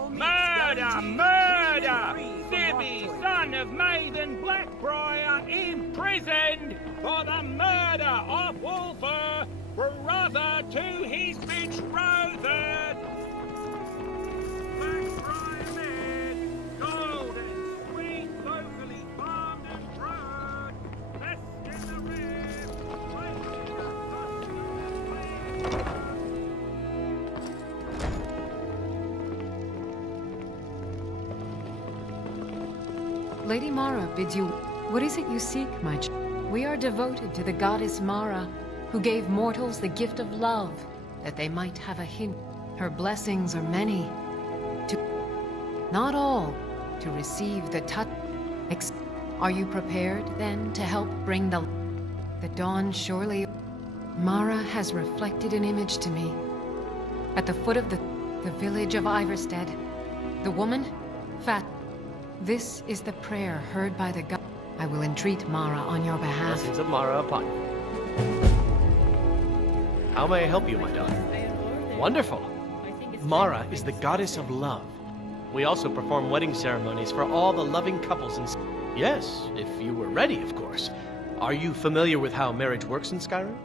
Murder! Murder! Sibby, son of Maiden Blackbriar, imprisoned for the murder of Wolfer, brother to his betrothed! Blackbriar men, gold and sweet, locally farmed and grown, best in the rib, waiting the costume. Lady Mara bids you... What is it you seek, my child? We are devoted to the goddess Mara, who gave mortals the gift of love, that they might have a hint. Her blessings are many. Not all, to receive the touch. Are you prepared, then, to help bring the dawn surely? Mara has reflected an image to me. At the foot of the village of Iverstead. The woman, fat. This is the prayer heard by the god. I will entreat Mara on your behalf. Blessings of Mara upon you. How may I help you, my daughter? Wonderful. Mara is the goddess of love. We also perform wedding ceremonies for all the loving couples in... Yes, if you were ready, of course. Are you familiar with how marriage works in Skyrim?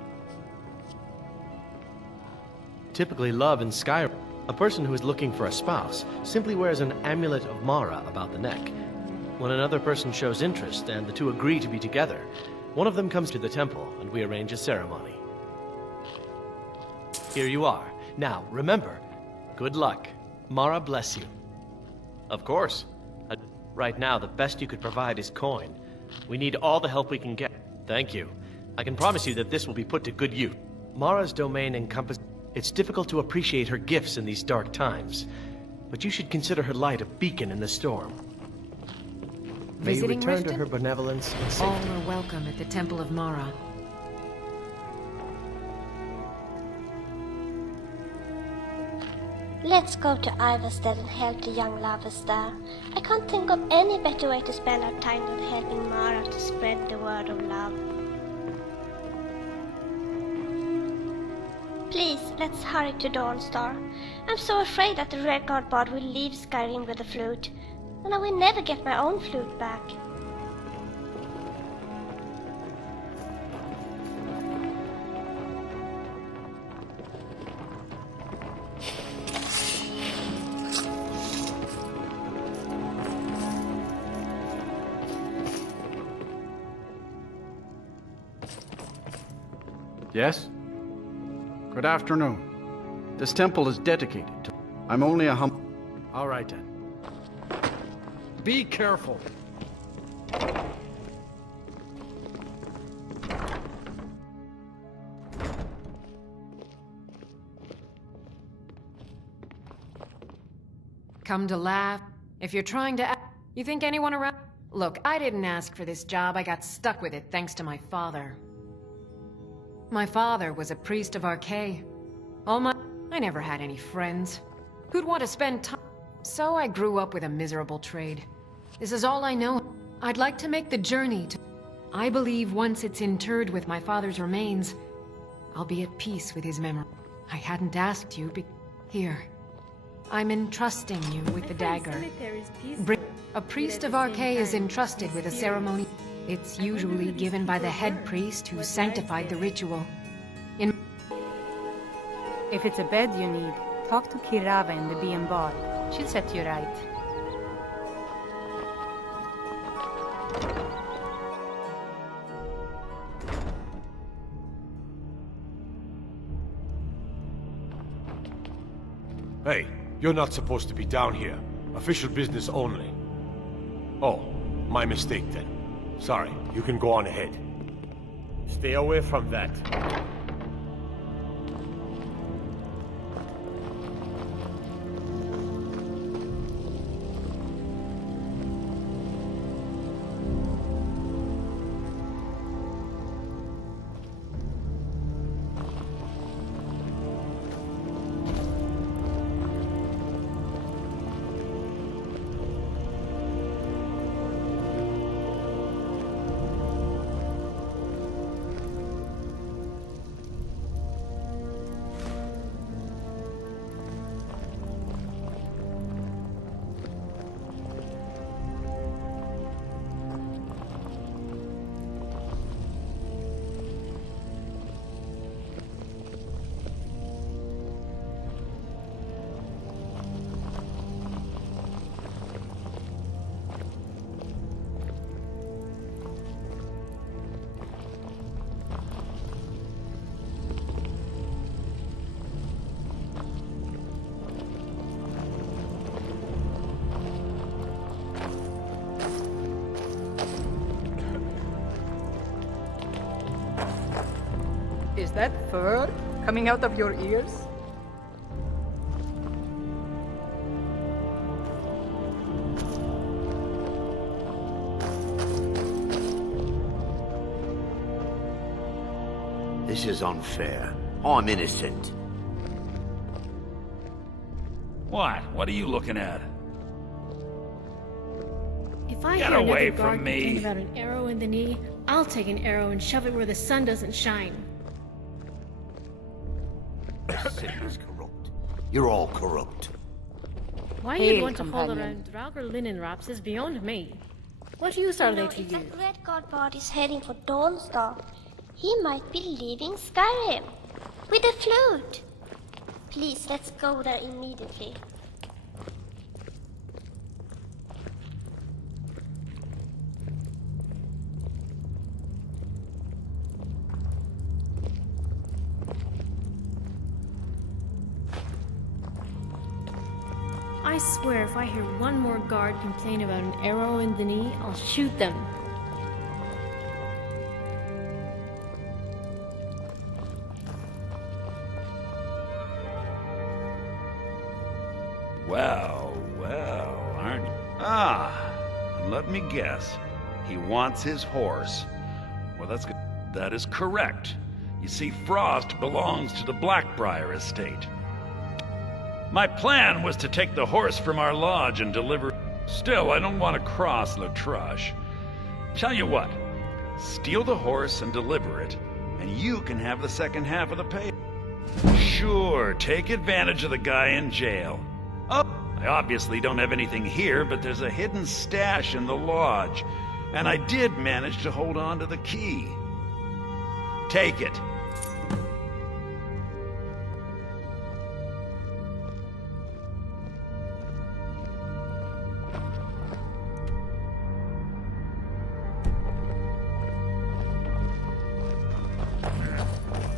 Typically, love in Skyrim, a person who is looking for a spouse simply wears an amulet of Mara about the neck. When another person shows interest and the two agree to be together, one of them comes to the temple and we arrange a ceremony. Here you are. Now, remember, good luck. Mara bless you. Of course. Right now, the best you could provide is coin. We need all the help we can get. Thank you. I can promise you that this will be put to good use. Mara's domain encompasses... It's difficult to appreciate her gifts in these dark times, but you should consider her light a beacon in the storm. May you return to her benevolence and safety. All are welcome at the Temple of Mara. Let's go to Iverstead and help the young lovers there. I can't think of any better way to spend our time than helping Mara to spread the word of love. Please, let's hurry to Dawnstar. I'm so afraid that the Redguard bard will leave Skyrim with the flute, and I will never get my own flute back. Yes? Good afternoon. This temple is dedicated to... I'm only a All right, then. Be careful. Come to laugh. If you're trying to... You think anyone around... Look, I didn't ask for this job. I got stuck with it thanks to my father. My father was a priest of Archay. I never had any friends. Who'd want to spend time? So I grew up with a miserable trade. This is all I know. I'd like to make the journey to... I believe once it's interred with my father's remains, I'll be at peace with his memory. I hadn't asked you, but... Here. I'm entrusting you with the dagger. A priest of Archay is entrusted with a ceremony. It's usually given by the head priest who sanctified the ritual. If it's a bed you need, talk to Kirava in the Bee and Bar. She'll set you right. Hey, you're not supposed to be down here. Official business only. Oh, my mistake then. Sorry, you can go on ahead. Stay away from that. Is that fur coming out of your ears? This is unfair. I'm innocent. What? What are you looking at? If I Get hear away another from guard me. complain about an arrow in the knee, I'll take an arrow and shove it where the sun doesn't shine. The city is corrupt. You're all corrupt. Why Hail, you'd want to hold companion. around Draugr linen wraps is beyond me. What use are they to If you? that red god bot is heading for Dawnstar, he might be leaving Skyrim with a flute. Please, let's go there immediately. I swear if I hear one more guard complain about an arrow in the knee, I'll shoot them. Well, aren't you? Ah, let me guess. He wants his horse. Well, that's good. That is correct. You see, Frost belongs to the Blackbriar estate. My plan was to take the horse from our lodge and deliver... Still, I don't want to cross Latrush. Tell you what, steal the horse and deliver it, and you can have the second half of the pay. Sure, take advantage of the guy in jail. Oh, I obviously don't have anything here, but there's a hidden stash in the lodge, and I did manage to hold on to the key. Take it.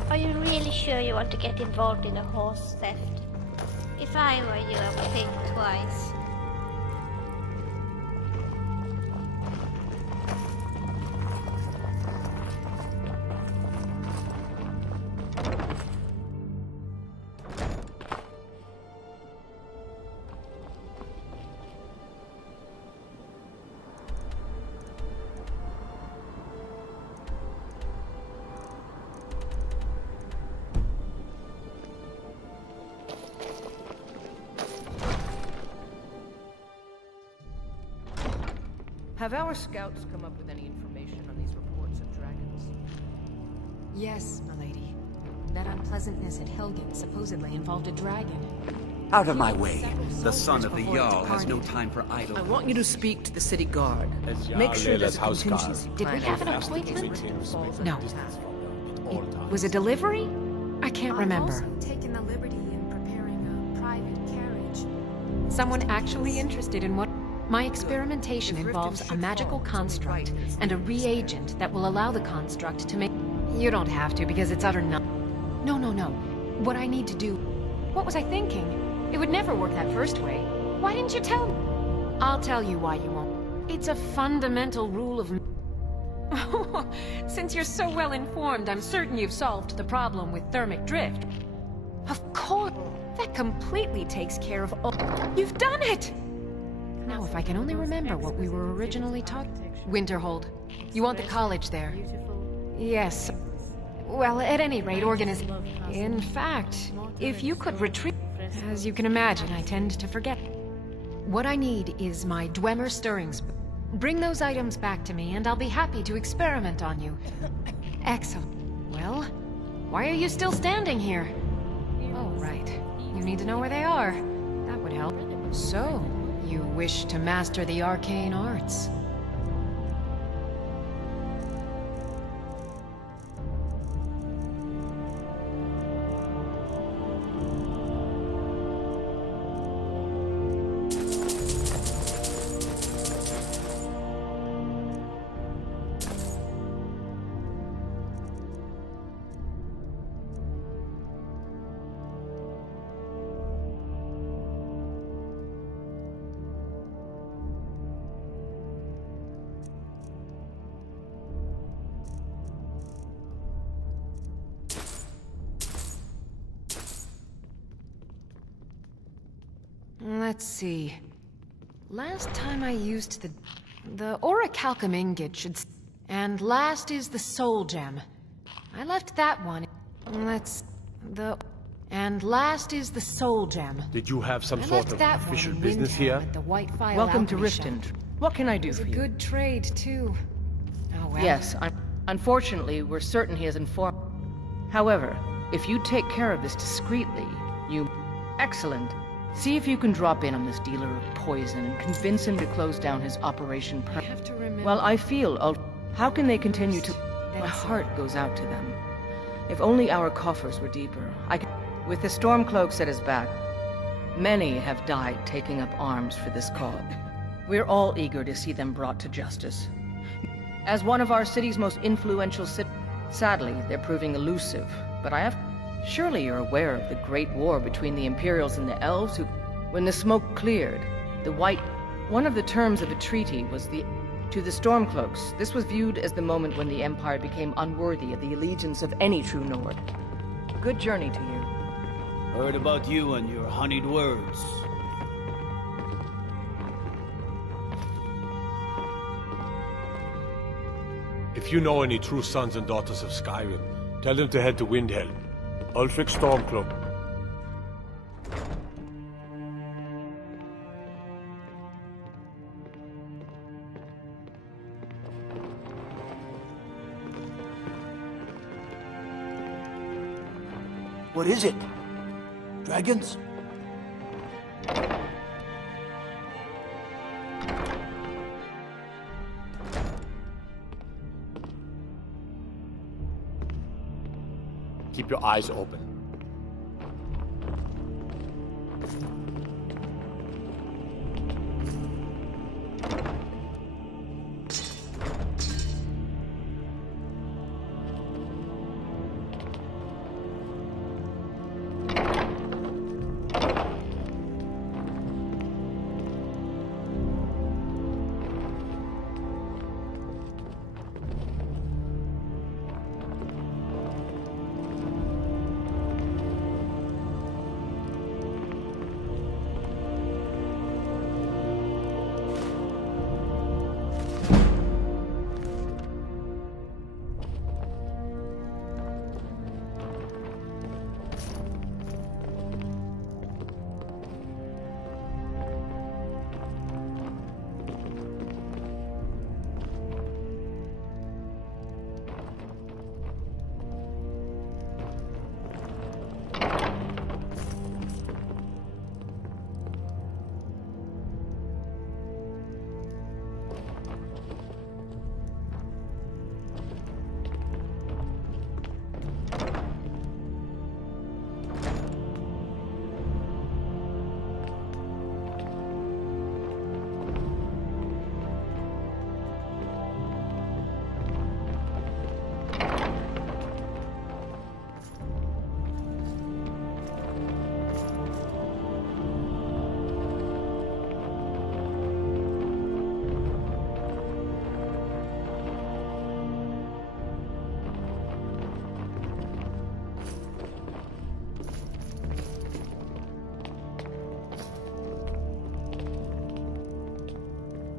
Are you really sure you want to get involved in a horse theft? If I were you, I would think twice. Have our scouts come up with any information on these reports of dragons? Yes, milady. That unpleasantness at Helgen supposedly involved a dragon. Out of my way. The son of the Jarl has no time for idle. I want you to speak to the city guard. Make sure there's a contingency Did we plan. have an appointment? No. It was a delivery? I can't remember. Taken the liberty in preparing a private carriage. Someone actually interested in what? My experimentation involves a magical construct and a reagent that will allow the construct to make... You don't have to, because it's utter No, no, no. What I need to do... What was I thinking? It would never work that first way. Why didn't you tell me? I'll tell you why you won't. It's a fundamental rule of... Since you're so well informed, I'm certain you've solved the problem with thermic drift. Of course! That completely takes care of all... You've done it! Now, if I can only remember what we were originally taught... Winterhold. You want the college there? Yes. Well, at any rate, In fact, if you could retrieve... As you can imagine, I tend to forget. What I need is my Dwemer stirrings. Bring those items back to me, and I'll be happy to experiment on you. Excellent. Well, why are you still standing here? Oh, right. You need to know where they are. That would help. So, you wish to master the arcane arts. Let's see. Last time I used the orichalcum ingot should... And last is the soul gem. I left that one. And last is the soul gem. Did you have some sort of official business here? At the White File Welcome to Alchemy Riften. Shop. What can I do It's for a you? good trade, too. Oh, well. Yes, unfortunately, we're certain he has informed. However, if you take care of this discreetly, you... Excellent. See if you can drop in on this dealer of poison and convince him to close down his operation Well, I feel... How can they continue to... My heart goes out to them. If only our coffers were deeper, I could... With the Stormcloaks at his back, many have died taking up arms for this cause. We're all eager to see them brought to justice. As one of our city's most influential sadly, they're proving elusive, but I have... Surely you're aware of the Great War between the Imperials and the Elves who... When the smoke cleared, the White... One of the terms of the treaty was the... To the Stormcloaks, this was viewed as the moment when the Empire became unworthy of the allegiance of any true Nord. Good journey to you. Heard about you and your honeyed words. If you know any true sons and daughters of Skyrim, tell them to head to Windhelm. Ulfric Stormcloak. What is it? Dragons? Keep your eyes open.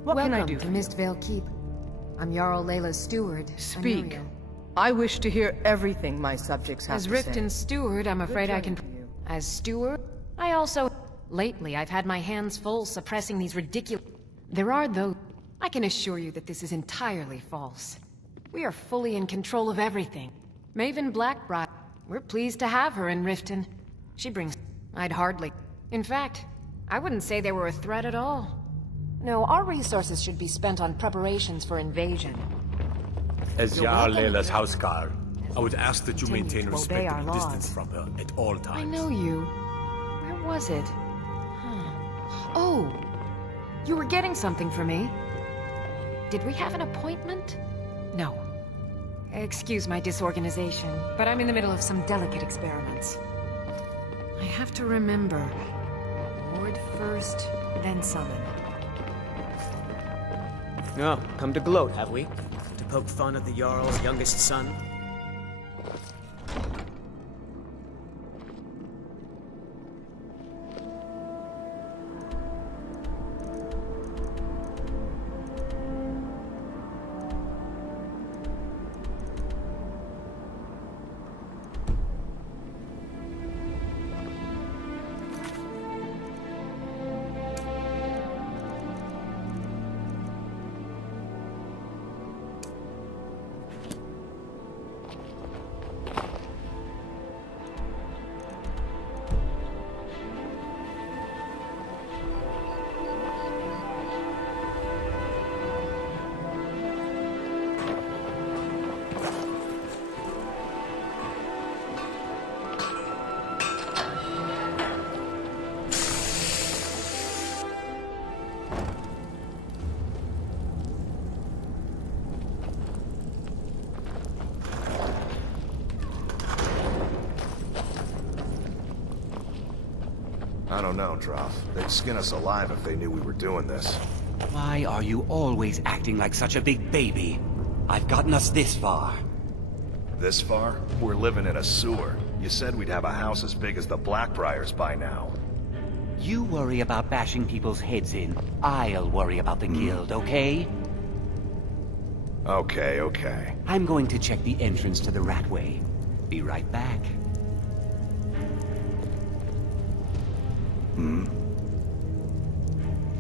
What can I do Welcome to for you? Mistvale Keep. I'm Jarl Layla's steward. Speak. Anuria. I wish to hear everything my subjects have As to say. Riften's steward, I'm afraid I can... journey to you. As steward, I also... Lately, I've had my hands full suppressing these ridiculous... There are those... I can assure you that this is entirely false. We are fully in control of everything. Maven Blackbriar, we're pleased to have her in Riften. She brings... I'd hardly... In fact, I wouldn't say they were a threat at all. No, our resources should be spent on preparations for invasion. As Jarl Layla's houseguard, I would ask that you Continue maintain to a obey our respectable laws. distance from her at all times. I know you. Where was it? Huh. Oh! You were getting something for me. Did we have an appointment? No. Excuse my disorganization, but I'm in the middle of some delicate experiments. I have to remember. Ward first, then summon. Oh, come to gloat, have we? To poke fun at the Jarl's youngest son? I don't know, Droth. They'd skin us alive if they knew we were doing this. Why are you always acting like such a big baby? I've gotten us this far. This far? We're living in a sewer. You said we'd have a house as big as the Blackbriars by now. You worry about bashing people's heads in. I'll worry about the guild, okay? Okay, okay. I'm going to check the entrance to the Ratway. Be right back.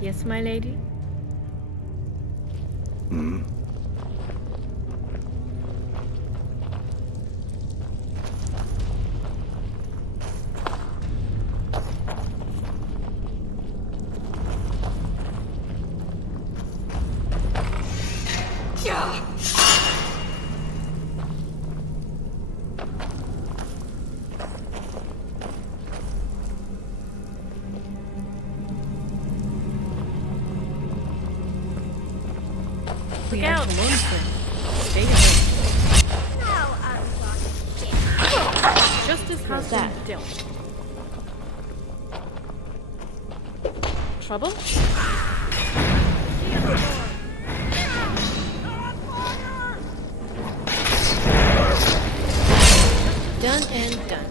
Yes, my lady? Look out, monster! Stay away. Now I'm Justice has been dealt. Trouble? Done and done.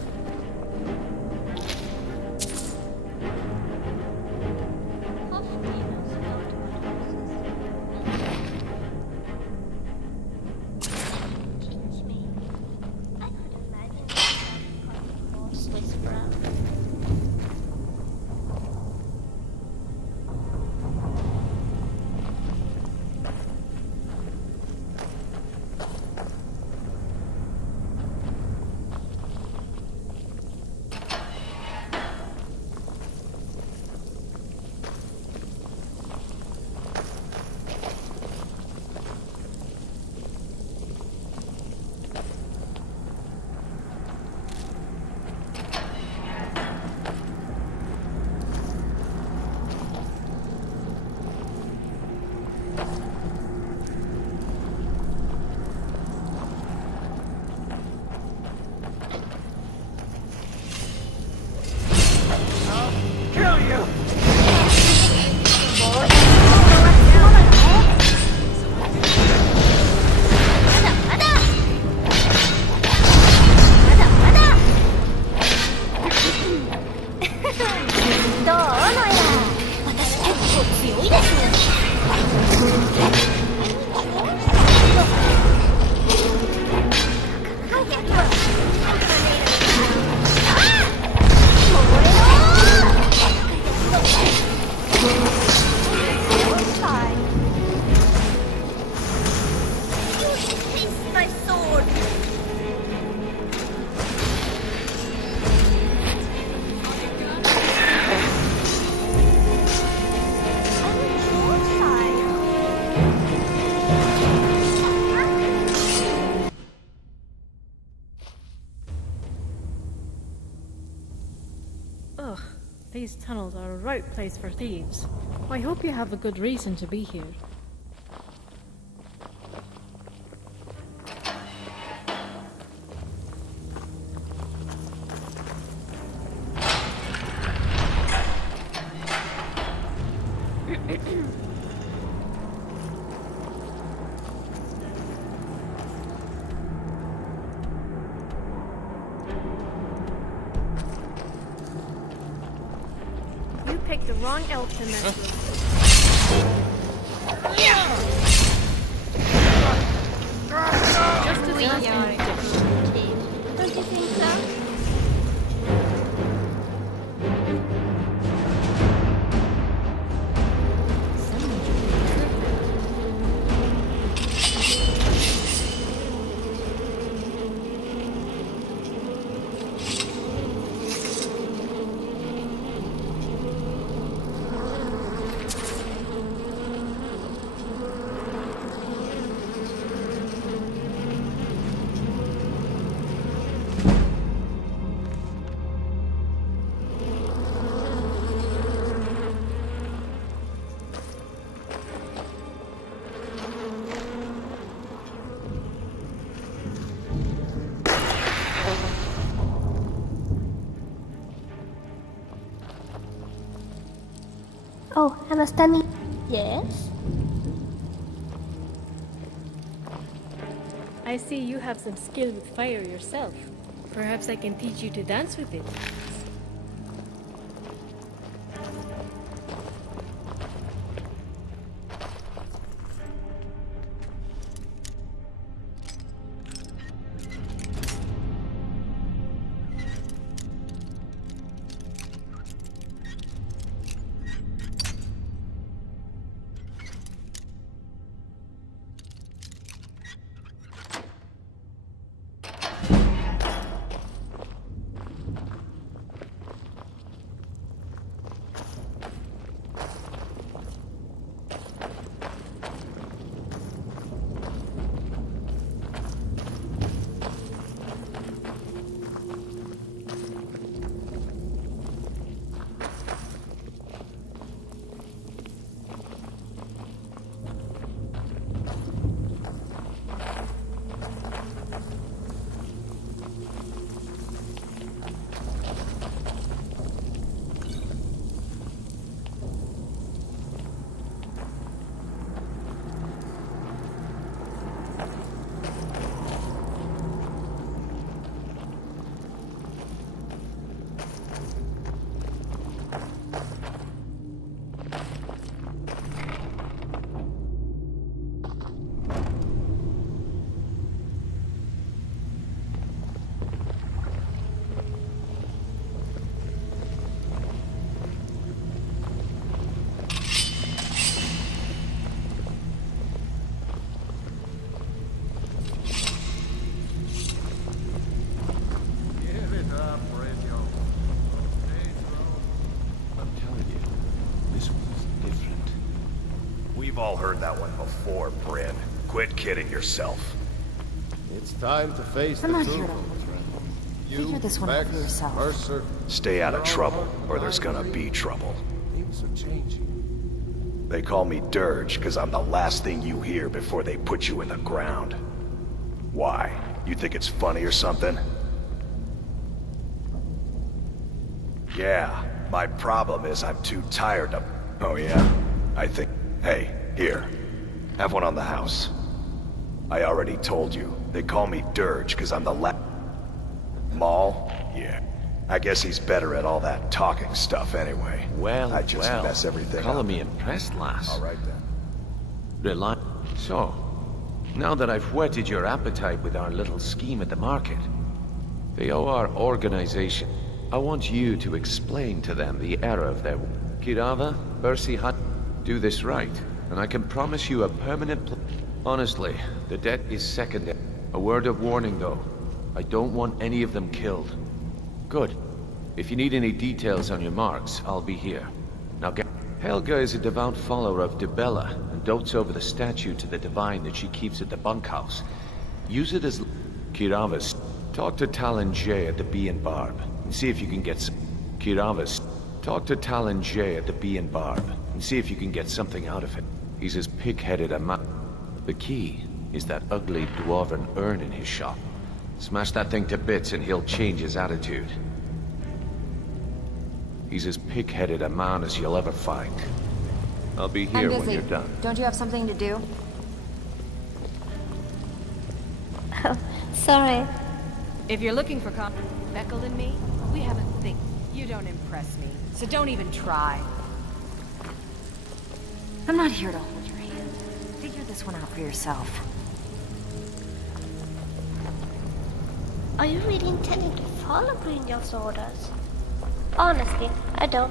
These tunnels are a right place for thieves. I hope you have a good reason to be here. You picked the wrong elf to mess with. Just as We us are and different. Don't you think so? Oh, am I standing? Yes. I see you have some skill with fire yourself. Perhaps I can teach you to dance with it. We've all heard that one before, Bryn. Quit kidding yourself. It's time to face I'm the not truth, here to old friend. figure this one out for yourself. Mercer, Stay out of trouble, or there's gonna be trouble. things are changing. They call me Dirge because I'm the last thing you hear before they put you in the ground. Why? You think it's funny or something? Yeah, my problem is I'm too tired to... Oh yeah? I think... Hey, here. Have one on the house. I already told you. They call me Dirge because I'm the Maul? Yeah. I guess he's better at all that talking stuff anyway. Well, I just mess everything color up. me impressed, lass. All right then. So, now that I've whetted your appetite with our little scheme at the market, the OR organization, I want you to explain to them the error of their... Kirava, Bercy Hut, do this right, and I can promise you a permanent... Honestly, the debt is secondary. A word of warning, though. I don't want any of them killed. Good. If you need any details on your marks, I'll be here. Now get... Helga is a devout follower of Dibella, and dotes over the statue to the divine that she keeps at the bunkhouse. Use it as... Kiravas, talk to Talon J at the Bee and Barb, and see if you can get some... Kiravas, Talk to Talon J at the Bee and Barb, and see if you can get something out of him. He's as pig-headed a man. The key is that ugly dwarven urn in his shop. Smash that thing to bits and he'll change his attitude. He's as pig-headed a man as you'll ever find. I'll be here when you're done. Don't you have something to do? Sorry. If you're looking for Beckle and me, we have a thing. You don't impress me, so don't even try. I'm not here to hold your hand. Figure this one out for yourself. Are you really intending to follow Brynjolf's orders? Honestly, I don't.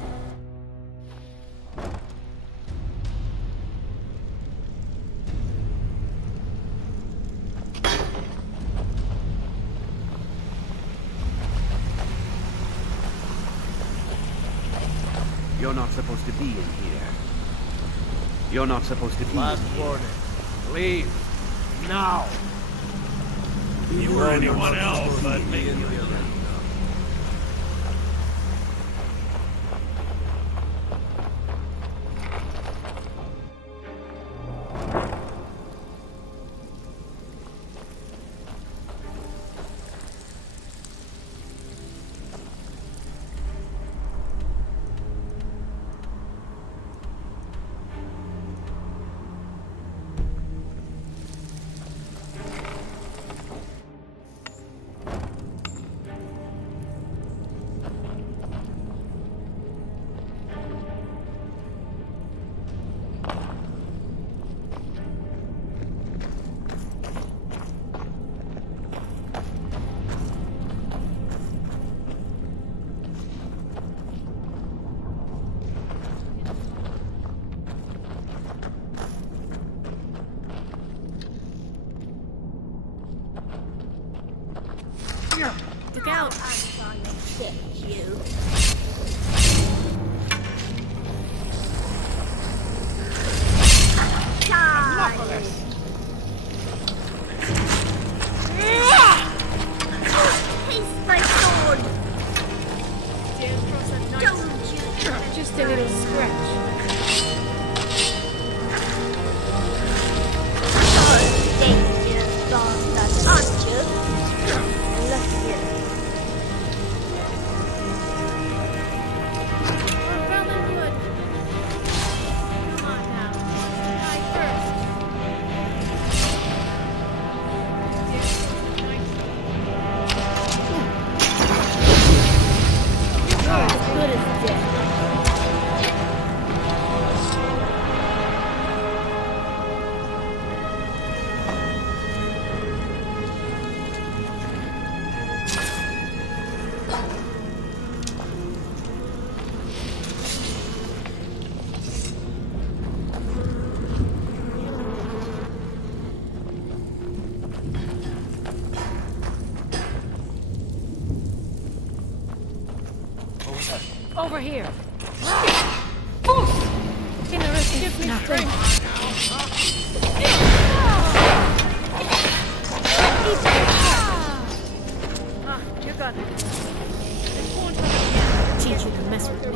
You're not supposed to be in here. You're not supposed to be Last in here. warning. Leave. Now. You or anyone else, I'd make you. Look out! I'm gonna get you. Taste my sword! Don't you? Just a little scratch. Dangerous bastard, aren't you? Look here. Over here. Inner give me strength. You got it. Teach you to mess with me.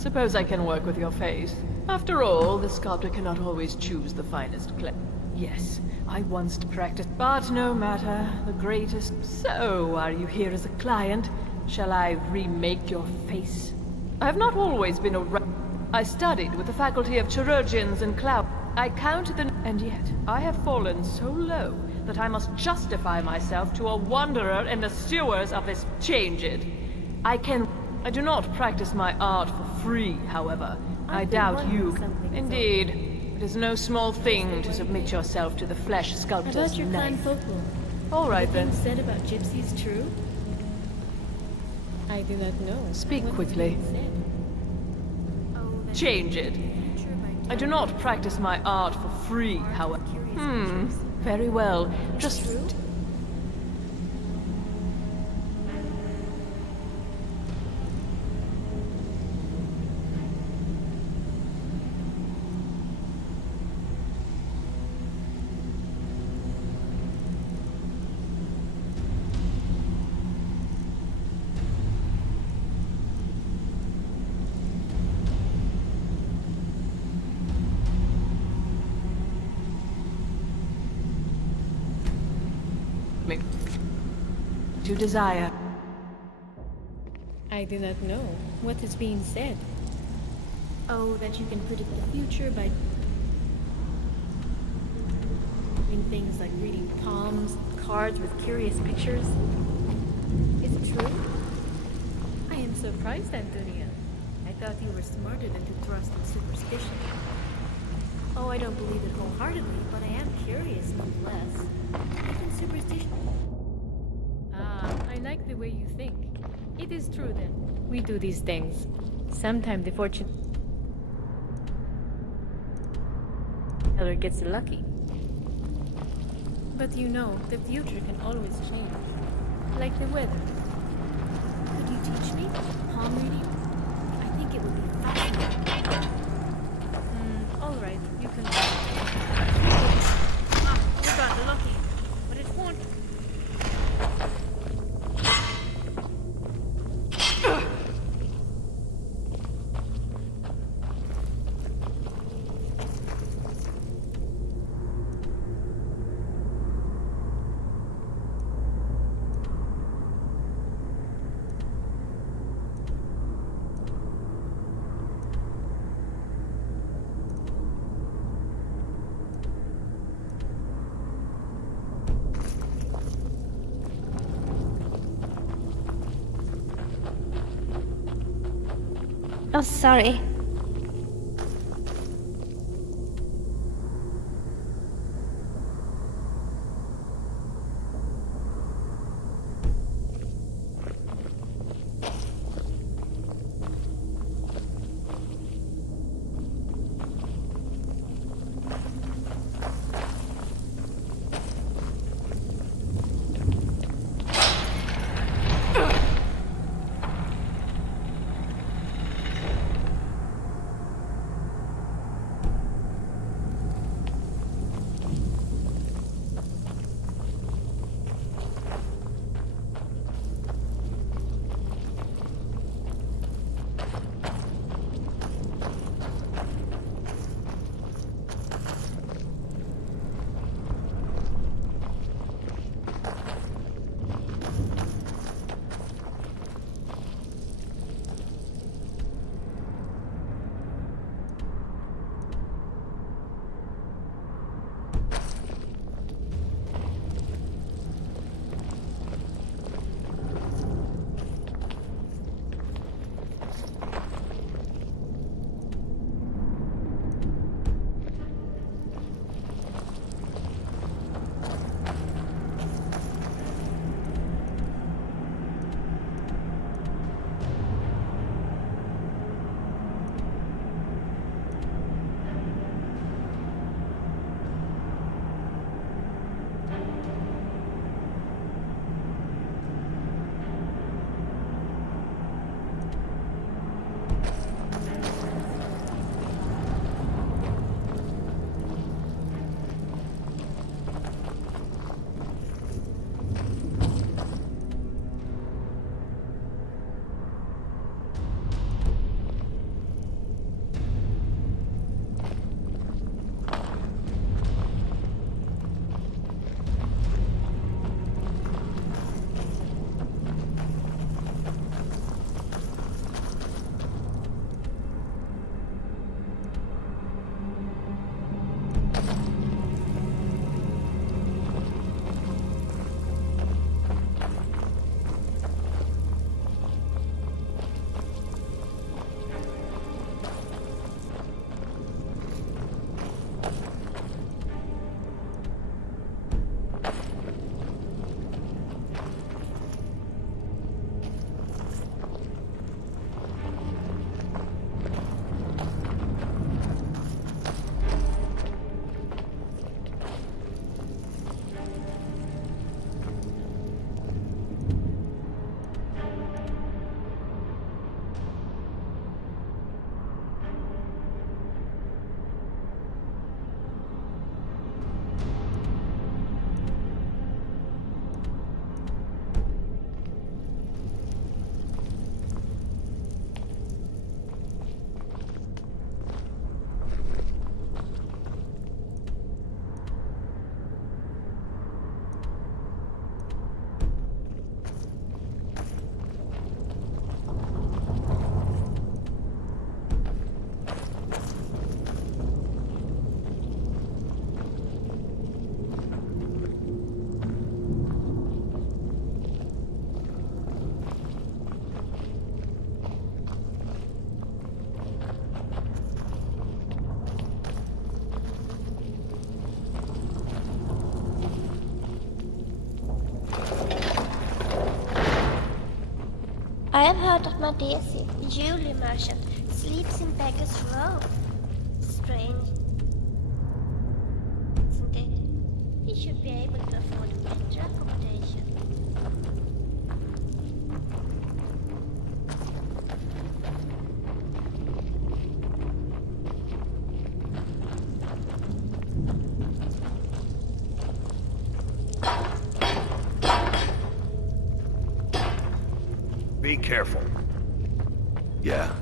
suppose I can work with your face. After all, the sculptor cannot always choose the finest clay. Yes, I once practiced, but no matter, the greatest. So, are you here as a client? Shall I remake your face? I have not always been a I studied with the faculty of chirurgeons and cloud. I counted the... And yet, I have fallen so low that I must justify myself to a wanderer in the sewers of this changed. I do not practice my art for free, however. I doubt you... Indeed. It is no small thing to submit yourself to the flesh sculptor's About your clan knife. folklore. All right, the then. things said about gypsies true? I do not know. Speak What is quickly. being said? Change it. I do not practice my art for free, however. Very well. Just... to desire. I do not know. What is being said? Oh, that you can predict the future by doing things like reading palms, cards with curious pictures. Is it true? I am surprised, Antonia. I thought you were smarter than to trust in superstition. Oh, I don't believe it wholeheartedly, but I am curious nonetheless. Even superstition... Ah, I like the way you think. It is true then. We do these things. Sometimes the fortune teller gets lucky. But you know, the future can always change. Like the weather. Could you teach me palm reading? I think it would be fascinating. All right, you can. Ah, you got lucky, but it won't. Oh, sorry. I have heard that Madesi, the jewelry merchant, sleeps in Beggar's Row. Strange, isn't it? He should be able to afford better accommodation. Be careful. Yeah.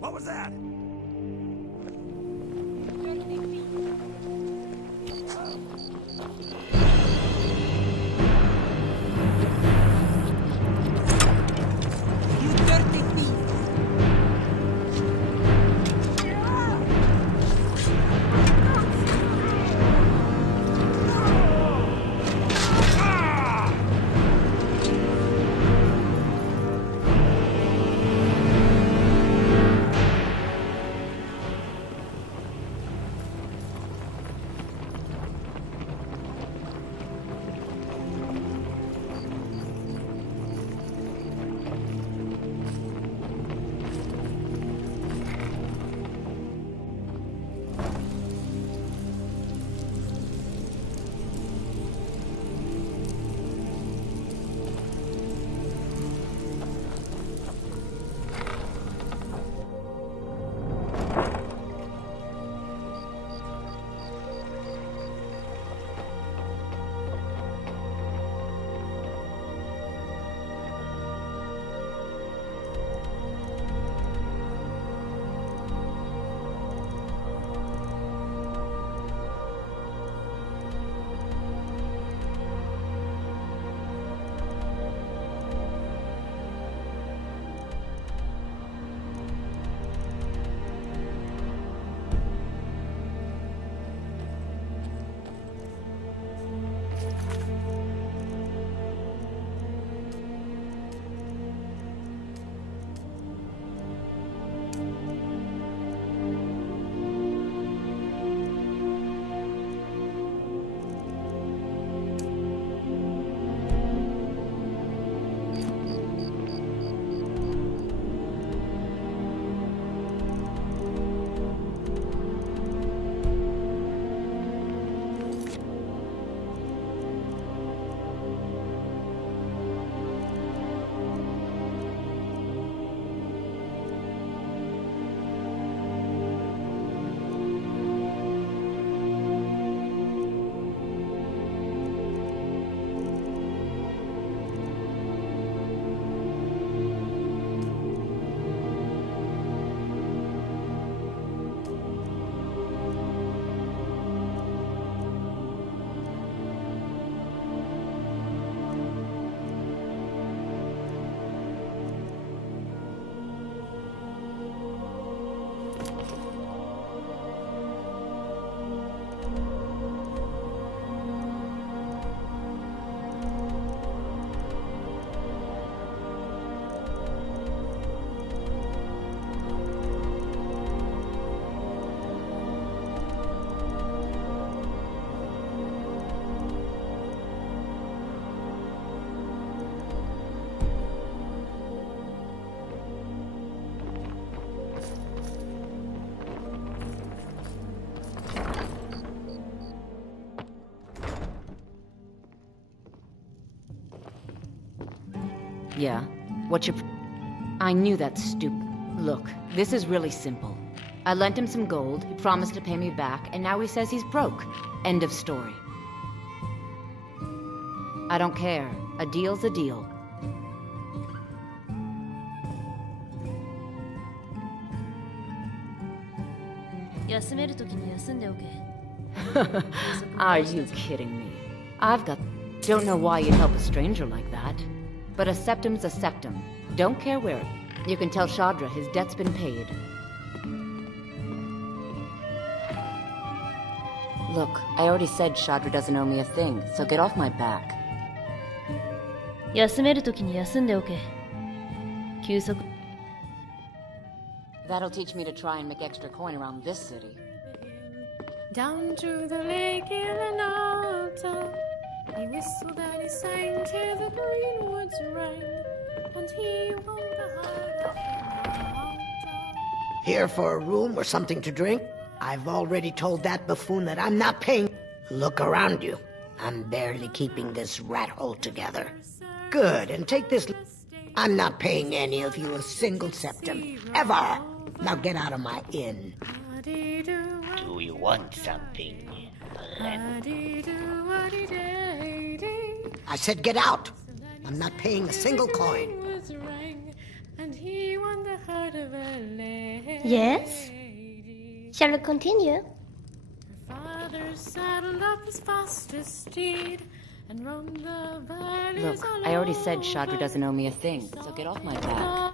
What was that? Yeah? What you... I knew that stupid... Look, this is really simple. I lent him some gold, he promised to pay me back, and now he says he's broke. End of story. I don't care. A deal's a deal. Are you kidding me? I've got... Don't know why you'd help a stranger like that. But a septum's a septum. Don't care where... You can tell Shadra his debt's been paid. Look, I already said Shadra doesn't owe me a thing, so get off my back. That'll teach me to try and make extra coin around this city. Down to the lake in an altar, he whistled and he sang till the green woods rang, and he won the heart of the altar. Here for a room or something to drink? I've already told that buffoon that I'm not paying. Look around you. I'm barely keeping this rat hole together. Good, and take this. I'm not paying any of you a single septim, ever. Now get out of my inn. Do you want something? I said get out. I'm not paying a single coin. Yes? Shall we continue? Father saddled up his fastest steed and roamed the valleys. Look, I already said Shadra doesn't owe me a thing, so get off my back.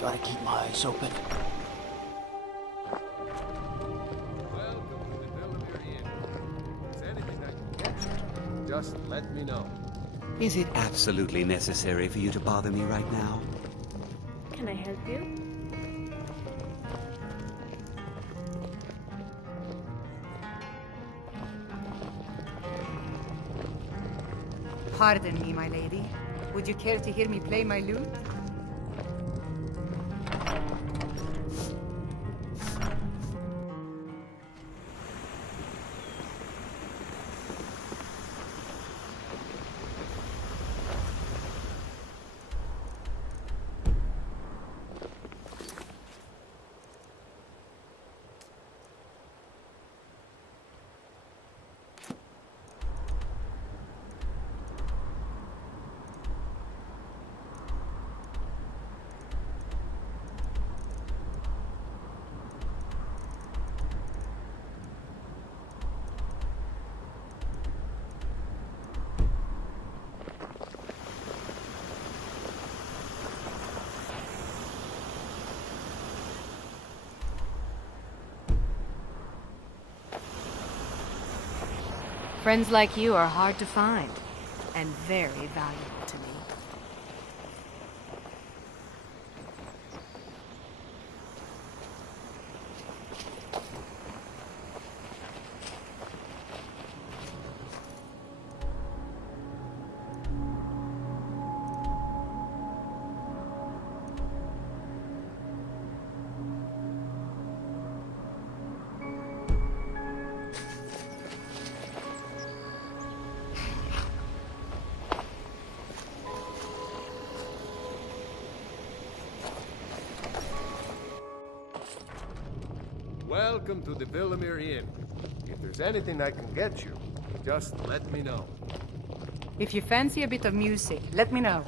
Gotta keep my eyes open. Just let me know. Is it absolutely necessary for you to bother me right now? Can I help you? Pardon me, my lady. Would you care to hear me play my lute? Friends like you are hard to find, and very valuable to me. Welcome to the Villamere Inn. If there's anything I can get you, just let me know. If you fancy a bit of music, let me know.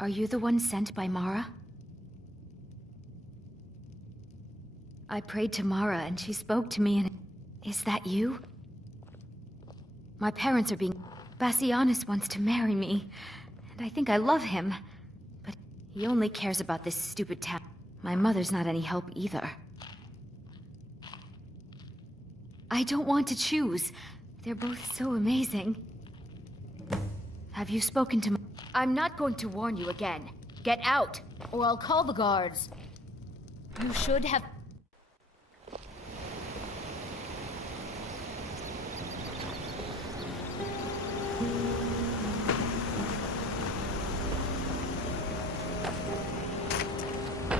Are you the one sent by Mara? I prayed to Mara and she spoke to me and... Is that you? My parents are being... Bassianus wants to marry me. And I think I love him. But he only cares about this stupid town. My mother's not any help either. I don't want to choose. They're both so amazing. Have you spoken to... I'm not going to warn you again. Get out, or I'll call the guards. You should have...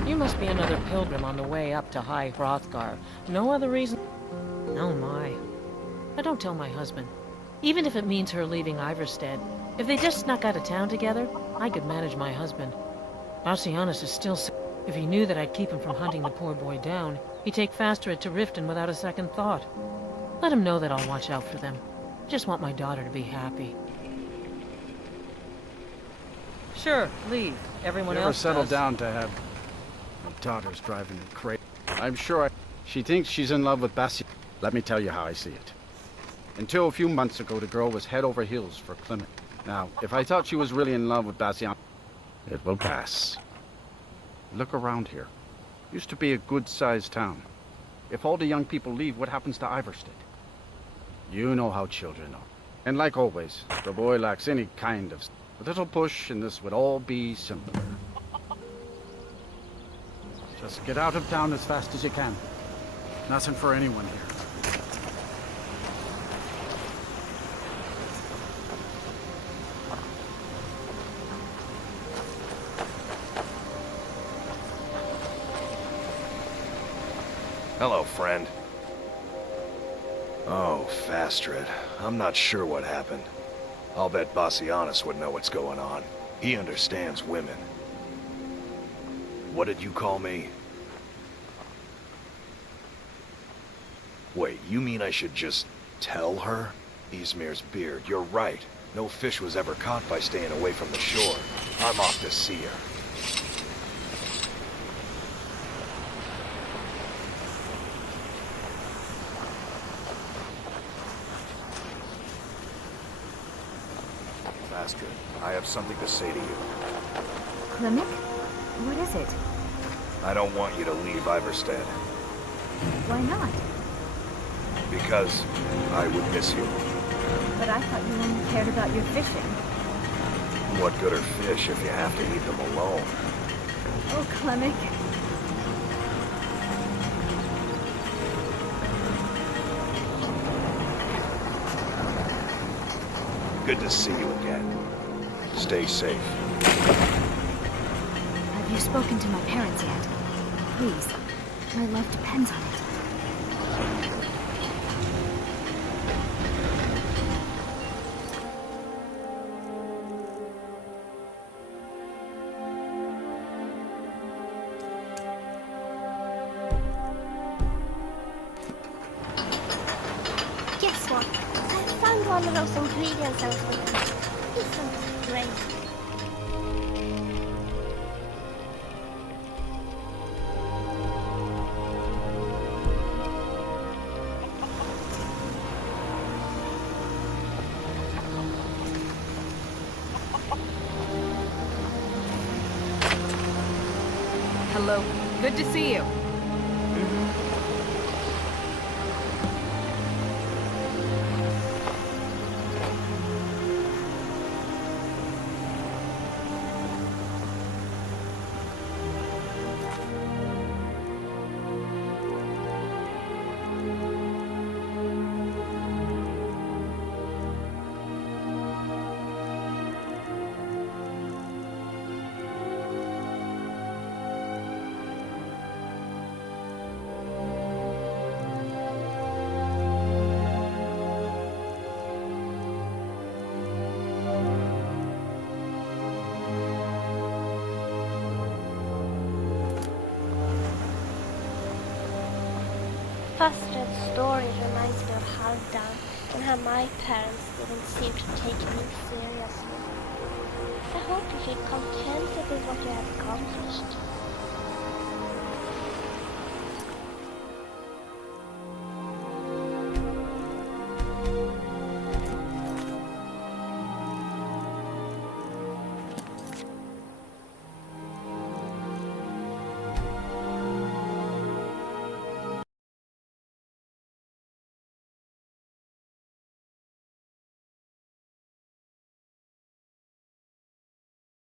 You must be another pilgrim on the way up to High Hrothgar. No other reason... Oh my. I don't tell my husband. Even if it means her leaving Iverstead. If they just snuck out of town together, I could manage my husband. Bassianus is still sick. If he knew that I'd keep him from hunting the poor boy down, he'd take Fastred to Riften without a second thought. Let him know that I'll watch out for them. I just want my daughter to be happy. Sure, leave. Everyone Never else settled does. down to have... My daughter's driving me crazy. I'm sure she thinks she's in love with Bassi. Let me tell you how I see it. Until a few months ago, the girl was head over heels for Clement. Now, if I thought she was really in love with Bassianus, it will pass. Look around here. Used to be a good-sized town. If all the young people leave, what happens to Iverstead? You know how children are. And like always, the boy lacks any kind of... A little push and this would all be simpler. Just get out of town as fast as you can. Nothing for anyone here. Hello, friend. Oh, Fastred. I'm not sure what happened. I'll bet Bassianus would know what's going on. He understands women. What did you call me? Wait, you mean I should just tell her? Izmir's beard, you're right. No fish was ever caught by staying away from the shore. I'm off to see her. Fastred, I have something to say to you. Clement? What is it? I don't want you to leave Iverstead. Why not? Because I would miss you. But I thought you only cared about your fishing. What good are fish if you have to eat them alone? Oh, Clement. Good to see you again. Stay safe. Have you spoken to my parents yet? Please. My life depends on it. Guess what? I found one of those ingredients I was looking for. Isn't great? Hello. Good to see you. Fastred's story reminds me of Halfdan and how my parents didn't seem to take me seriously. I hope you feel contented with what you have accomplished.